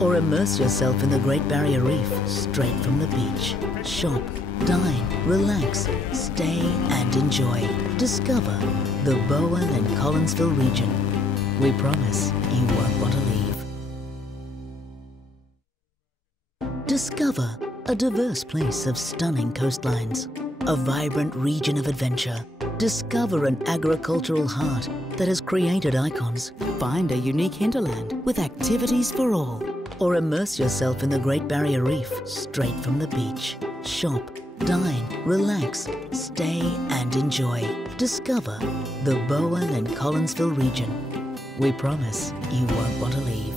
Or immerse yourself in the Great Barrier Reef straight from the beach. Shop, dine, relax, stay and enjoy. Discover the Bowen and Collinsville region. We promise you won't want to leave. Discover a diverse place of stunning coastlines, a vibrant region of adventure. Discover an agricultural heart that has created icons. Find a unique hinterland with activities for all. Or immerse yourself in the Great Barrier Reef straight from the beach. Shop, dine, relax, stay and enjoy. Discover the Bowen and Collinsville region. We promise you won't want to leave.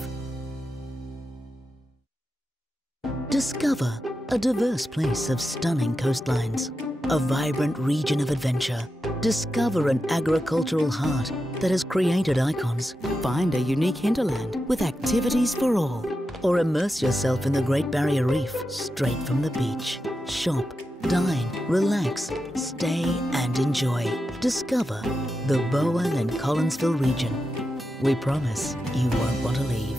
Discover a diverse place of stunning coastlines, a vibrant region of adventure. Discover an agricultural heart that has created icons. Find a unique hinterland with activities for all. Or immerse yourself in the Great Barrier Reef straight from the beach. Shop, dine, relax, stay and enjoy. Discover the Bowen and Collinsville region. We promise you won't want to leave.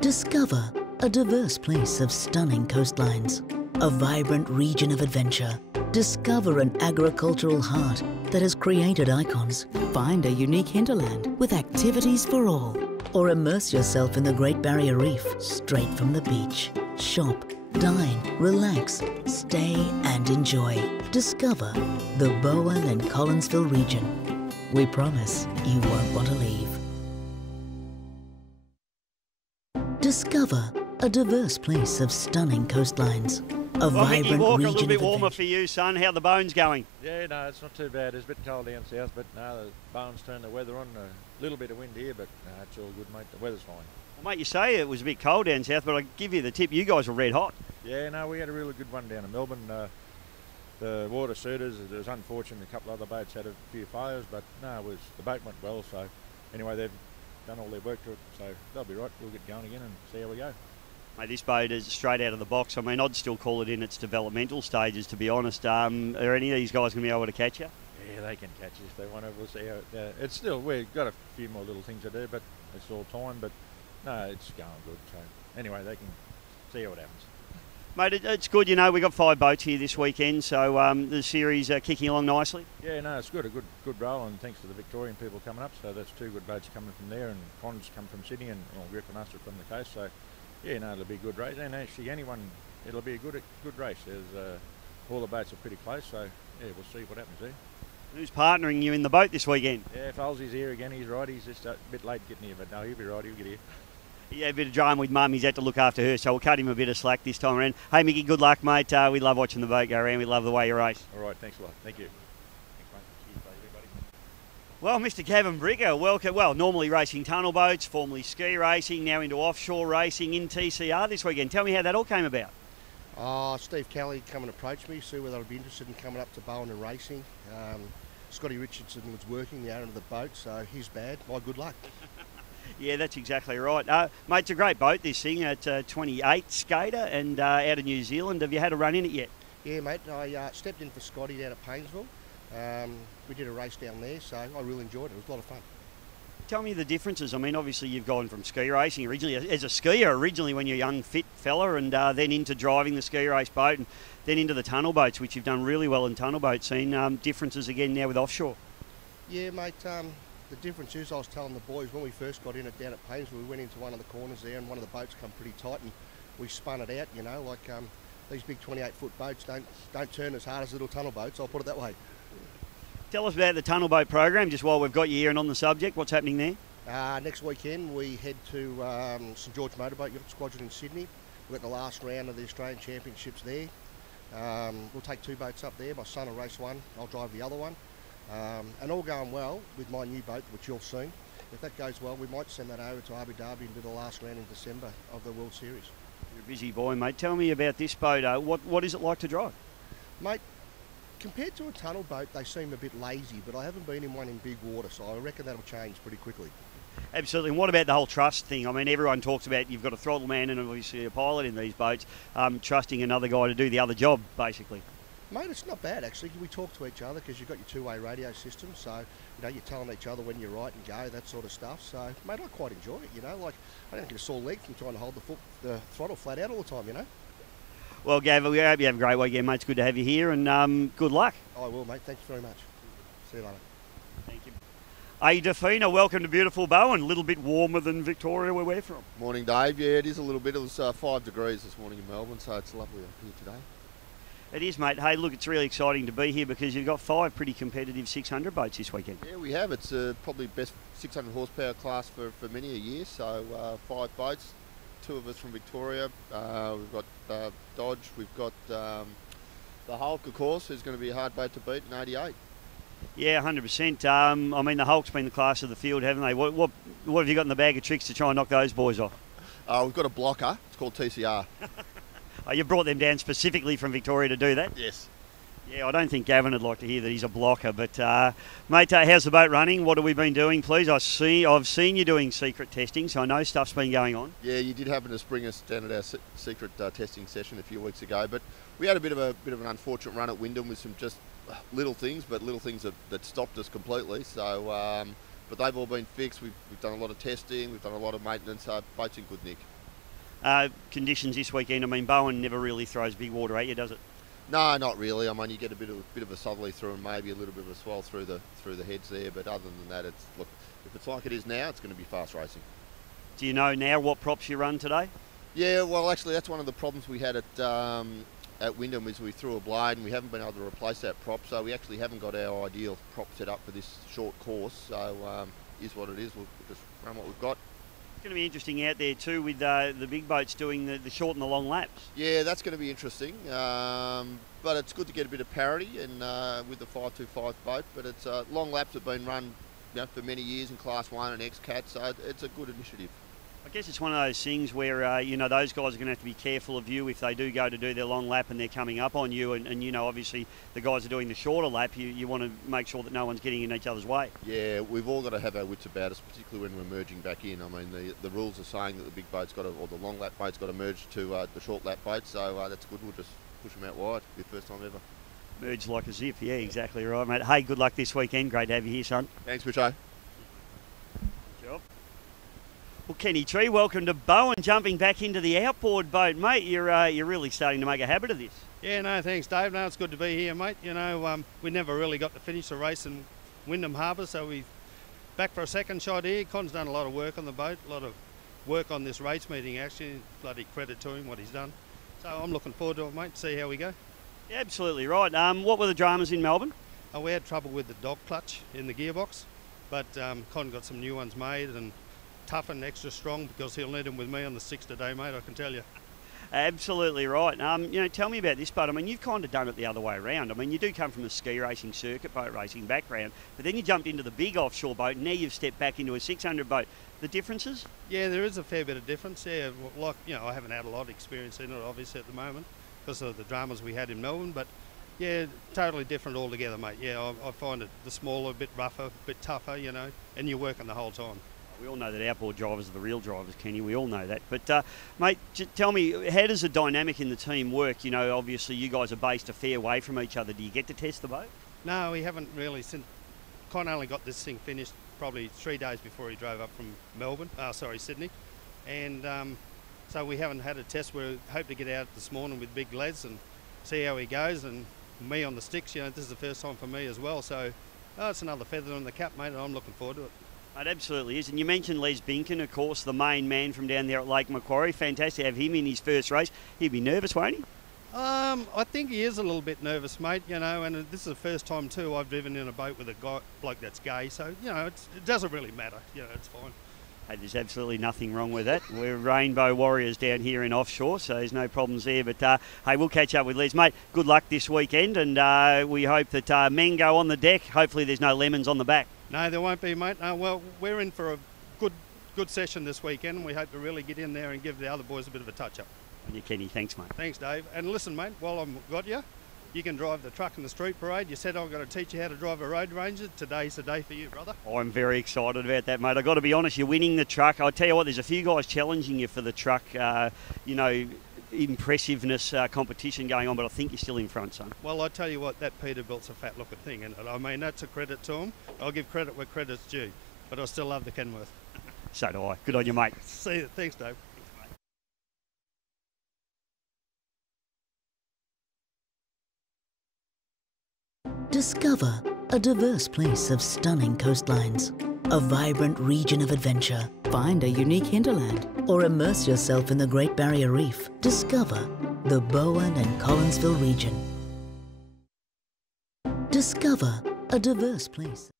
Discover a diverse place of stunning coastlines, a vibrant region of adventure. Discover an agricultural heart that has created icons. Find a unique hinterland with activities for all. Or immerse yourself in the Great Barrier Reef straight from the beach. Shop, dine, relax, stay and enjoy. Discover the Bowen and Collinsville region. We promise you won't want to leave. Discover a diverse place of stunning coastlines. A Well, Mickey vibrant Walker, a region little bit of warmer adventure. for you, son. How the Bones going? Yeah, no, it's not too bad. It's a bit cold down south, but no, the Bowen's turned the weather on. A little bit of wind here, but no, it's all good, mate. The weather's fine. Well, mate, you say it was a bit cold down south, but I give you the tip, you guys were red hot. Yeah, no, we had a really good one down in Melbourne. The water suitors, it was unfortunate a couple other boats had a few failures, but no, the boat went well. So anyway, they've done all their work to it, so they'll be right. We'll get going again and see how we go. Mate, this boat is straight out of the box. I mean, I'd still call it in its developmental stages, to be honest. Are any of these guys going to be able to catch you? Yeah, they can catch us if they want to. We'll see how it's still, we've got a few more little things to do, but it's all time. But no, it's going good. So anyway, they can see how it happens. Mate, it's good, you know, we've got 5 boats here this weekend, so the series are kicking along nicely. Yeah, no, it's good, a good roll, and thanks to the Victorian people coming up. So that's 2 good boats coming from there, and Cons come from Sydney, and Griffin Master from the coast. So yeah, no, it'll be a good race, and actually it'll be a good race. There's all the boats are pretty close, so yeah, we'll see what happens there. Who's partnering you in the boat this weekend? Yeah, Falsey's here again. He's right. He's just a bit late getting here, but no, he'll be right. He'll get here. Yeah, a bit of drama with Mum. He's had to look after her, so we'll cut him a bit of slack this time around. Hey, Mickey, good luck, mate. We love watching the boat go around. We love the way you race. All right, thanks a lot. Thank you. Thanks, mate. Cheers, everybody. Well, Mr. Gavin Bricker, welcome. Well, normally racing tunnel boats, formerly ski racing, now into offshore racing in TCR this weekend. Tell me how that all came about. Steve Kelly come and approached me, see whether I'd be interested in coming up to Bowen and racing. Scotty Richardson was working the owner of the boat, so he's bad. My good luck. Yeah, that's exactly right. Mate, it's a great boat, this thing. It's a 28 skater and out of New Zealand. Have you had a run in it yet? Yeah, mate, I stepped in for Scotty down at Paynesville. We did a race down there, so I really enjoyed it. It was a lot of fun. Tell me the differences. I mean, obviously you've gone from ski racing originally as a skier when you're a young, fit fella, and then into driving the ski race boat, and then into the tunnel boats, which you've done really well in tunnel boats. Seen differences again now with offshore. Yeah, mate, the difference is I was telling the boys when we first got in it down at Paynesville, we went into one of the corners there and one of the boats come pretty tight and we spun it out, you know, like these big 28-foot boats don't turn as hard as little tunnel boats, I'll put it that way. Tell us about the tunnel boat program, just while we've got you here and on the subject. What's happening there? Next weekend we head to St George Motorboat Yacht Squadron in Sydney. We've got the last round of the Australian Championships there. We'll take 2 boats up there. My son will race one, I'll drive the other one. And all going well with my new boat, which you'll see. If that goes well, we might send that over to Abu Dhabi and do the last round in December of the World Series. You're a busy boy, mate. Tell me about this boat. What is it like to drive? Mate, compared to a tunnel boat, they seem a bit lazy, but I haven't been in one in big water, so I reckon that'll change pretty quickly. Absolutely. And what about the whole trust thing? I mean, everyone talks about you've got a throttle man and obviously a pilot in these boats, trusting another guy to do the other job, basically. Mate, it's not bad actually. We talk to each other because you've got your 2-way radio system, so you know you're telling each other when you're right and go, that sort of stuff. So, mate, I quite enjoy it. You know, like I don't get a sore leg from trying to hold the throttle flat out all the time. You know. Well, Gav, we hope you have a great weekend, mate. It's good to have you here, and good luck. I will, mate. Thanks very much. See you later. Thank you. Hey, Defina, welcome to beautiful Bowen. A little bit warmer than Victoria, where we're from. Morning, Dave. Yeah, it is a little bit. It was 5 degrees this morning in Melbourne, so it's lovely up here today. It is, mate. Hey, look, it's really exciting to be here because you've got 5 pretty competitive 600 boats this weekend. Yeah, we have. It's probably best 600 horsepower class for many a year. So 5 boats, 2 of us from Victoria. We've got Dodge. We've got the Hulk, of course, who's going to be a hard boat to beat in 88. Yeah, 100%. I mean, the Hulk's been the class of the field, haven't they? What have you got in the bag of tricks to try and knock those boys off? We've got a blocker. It's called TCR. Oh, you brought them down specifically from Victoria to do that? Yes. Yeah, I don't think Gavin would like to hear that he's a blocker, but mate, how's the boat running? What have we been doing, please? I've seen you doing secret testing, so I know stuff's been going on. Yeah, you did happen to spring us down at our secret testing session a few weeks ago, but we had a bit of an unfortunate run at Wyndham with some just little things that stopped us completely. So, but they've all been fixed. We've done a lot of testing, we've done a lot of maintenance. Boat's in good nick. Conditions this weekend, I mean, Bowen never really throws big water at you, does it? No, not really. I mean, you get a bit of a southerly through and maybe a little bit of a swell through the heads there. But other than that, it's look. If it's like it is now, it's going to be fast racing. Do you know now what props you run today? Yeah, well, actually, that's one of the problems we had at Wyndham is we threw a blade and we haven't been able to replace that prop, so we actually haven't got our ideal prop set up for this short course. So is what it is. We'll just run what we've got. It's going to be interesting out there too with the big boats doing the short and the long laps. Yeah, that's going to be interesting. But it's good to get a bit of parity and with the 525 boat. But it's long laps have been run, you know, for many years in Class 1 and X-Cat, so it's a good initiative. I guess it's one of those things where, you know, those guys are going to have to be careful of you if they do go to do their long lap and they're coming up on you. And you know, obviously, the guys are doing the shorter lap. You want to make sure that no one's getting in each other's way. Yeah, we've all got to have our wits about us, particularly when we're merging back in. I mean, the rules are saying that the big boat's got to, or the long lap boat's got to merge to the short lap boat, so that's good. We'll just push them out wide. It'll be the first time ever. Merge like a zip. Yeah, exactly right, mate. Hey, good luck this weekend. Great to have you here, son. Thanks, Richo. Well, Kenny Tree, welcome to Bowen, jumping back into the outboard boat, mate. You're really starting to make a habit of this. Yeah, no, thanks, Dave. No, it's good to be here, mate. You know, we never really got to finish the race in Wyndham Harbour, so we back for a second shot here. Con's done a lot of work on the boat, a lot of work on this race meeting, actually. Bloody credit to him, what he's done. So I'm looking forward to it, mate, see how we go. Yeah, absolutely right. What were the dramas in Melbourne? We had trouble with the dog clutch in the gearbox, but Con got some new ones made and tough and extra strong because he'll need them with me on the 6th today, mate, I can tell you. Absolutely right. You know, tell me about this boat. I mean, you've kind of done it the other way around. I mean, you do come from a ski racing, circuit boat racing background, but then you jumped into the big offshore boat, and now you've stepped back into a 600 boat. The differences? Yeah, there is a fair bit of difference. Yeah, like, you know, I haven't had a lot of experience in it, obviously, at the moment, because of the dramas we had in Melbourne, but yeah, totally different altogether, mate. Yeah, I find it the smaller, a bit rougher, a bit tougher, you know, and you're working the whole time. We all know that outboard drivers are the real drivers, Kenny. We all know that. But, mate, tell me, how does the dynamic in the team work? You know, obviously you guys are based a fair way from each other. Do you get to test the boat? No, we haven't really. Since Con only got this thing finished probably 3 days before he drove up from Sydney. And so we haven't had a test. We hope to get out this morning with big Les and see how he goes. And me on the sticks, you know, this is the first time for me as well. So it's another feather in the cap, mate, and I'm looking forward to it. It absolutely is. And you mentioned Les Binkin, of course, the main man from down there at Lake Macquarie. Fantastic to have him in his first race. He'd be nervous, won't he? I think he is a little bit nervous, mate, you know, and this is the first time too I've driven in a boat with a bloke that's gay, so, you know, it doesn't really matter, you know, it's fine. Hey, there's absolutely nothing wrong with that. We're rainbow warriors down here in offshore, so there's no problems there. But, hey, we'll catch up with Les. Mate, good luck this weekend, and we hope that men go on the deck. Hopefully there's no lemons on the back. No, there won't be, mate. Well, we're in for a good session this weekend, and we hope to really get in there and give the other boys a bit of a touch-up. And you, Kenny, thanks, mate. Thanks, Dave. And listen, mate, while I've got you, you can drive the truck in the street parade. You said I'm going to teach you how to drive a Road Ranger. Today's the day for you, brother. I'm very excited about that, mate. I've got to be honest, you're winning the truck. I'll tell you what, there's a few guys challenging you for the truck, you know, impressiveness competition going on, but I think you're still in front, son. Well, I tell you what, that Peterbilt's a fat-looking thing, and I mean, that's a credit to him. I'll give credit where credit's due, but I still love the Kenworth. So do I. Good on you, mate. See you. Thanks, Dave. Discover a diverse place of stunning coastlines, a vibrant region of adventure. Find a unique hinterland or immerse yourself in the Great Barrier Reef. Discover the Bowen and Collinsville region. Discover a diverse place.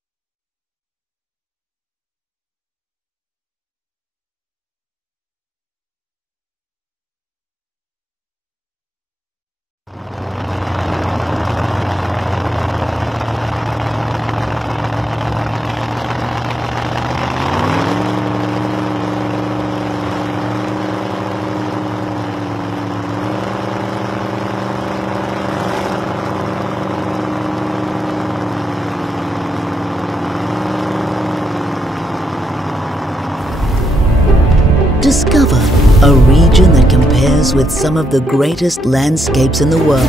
Discover a region that compares with some of the greatest landscapes in the world.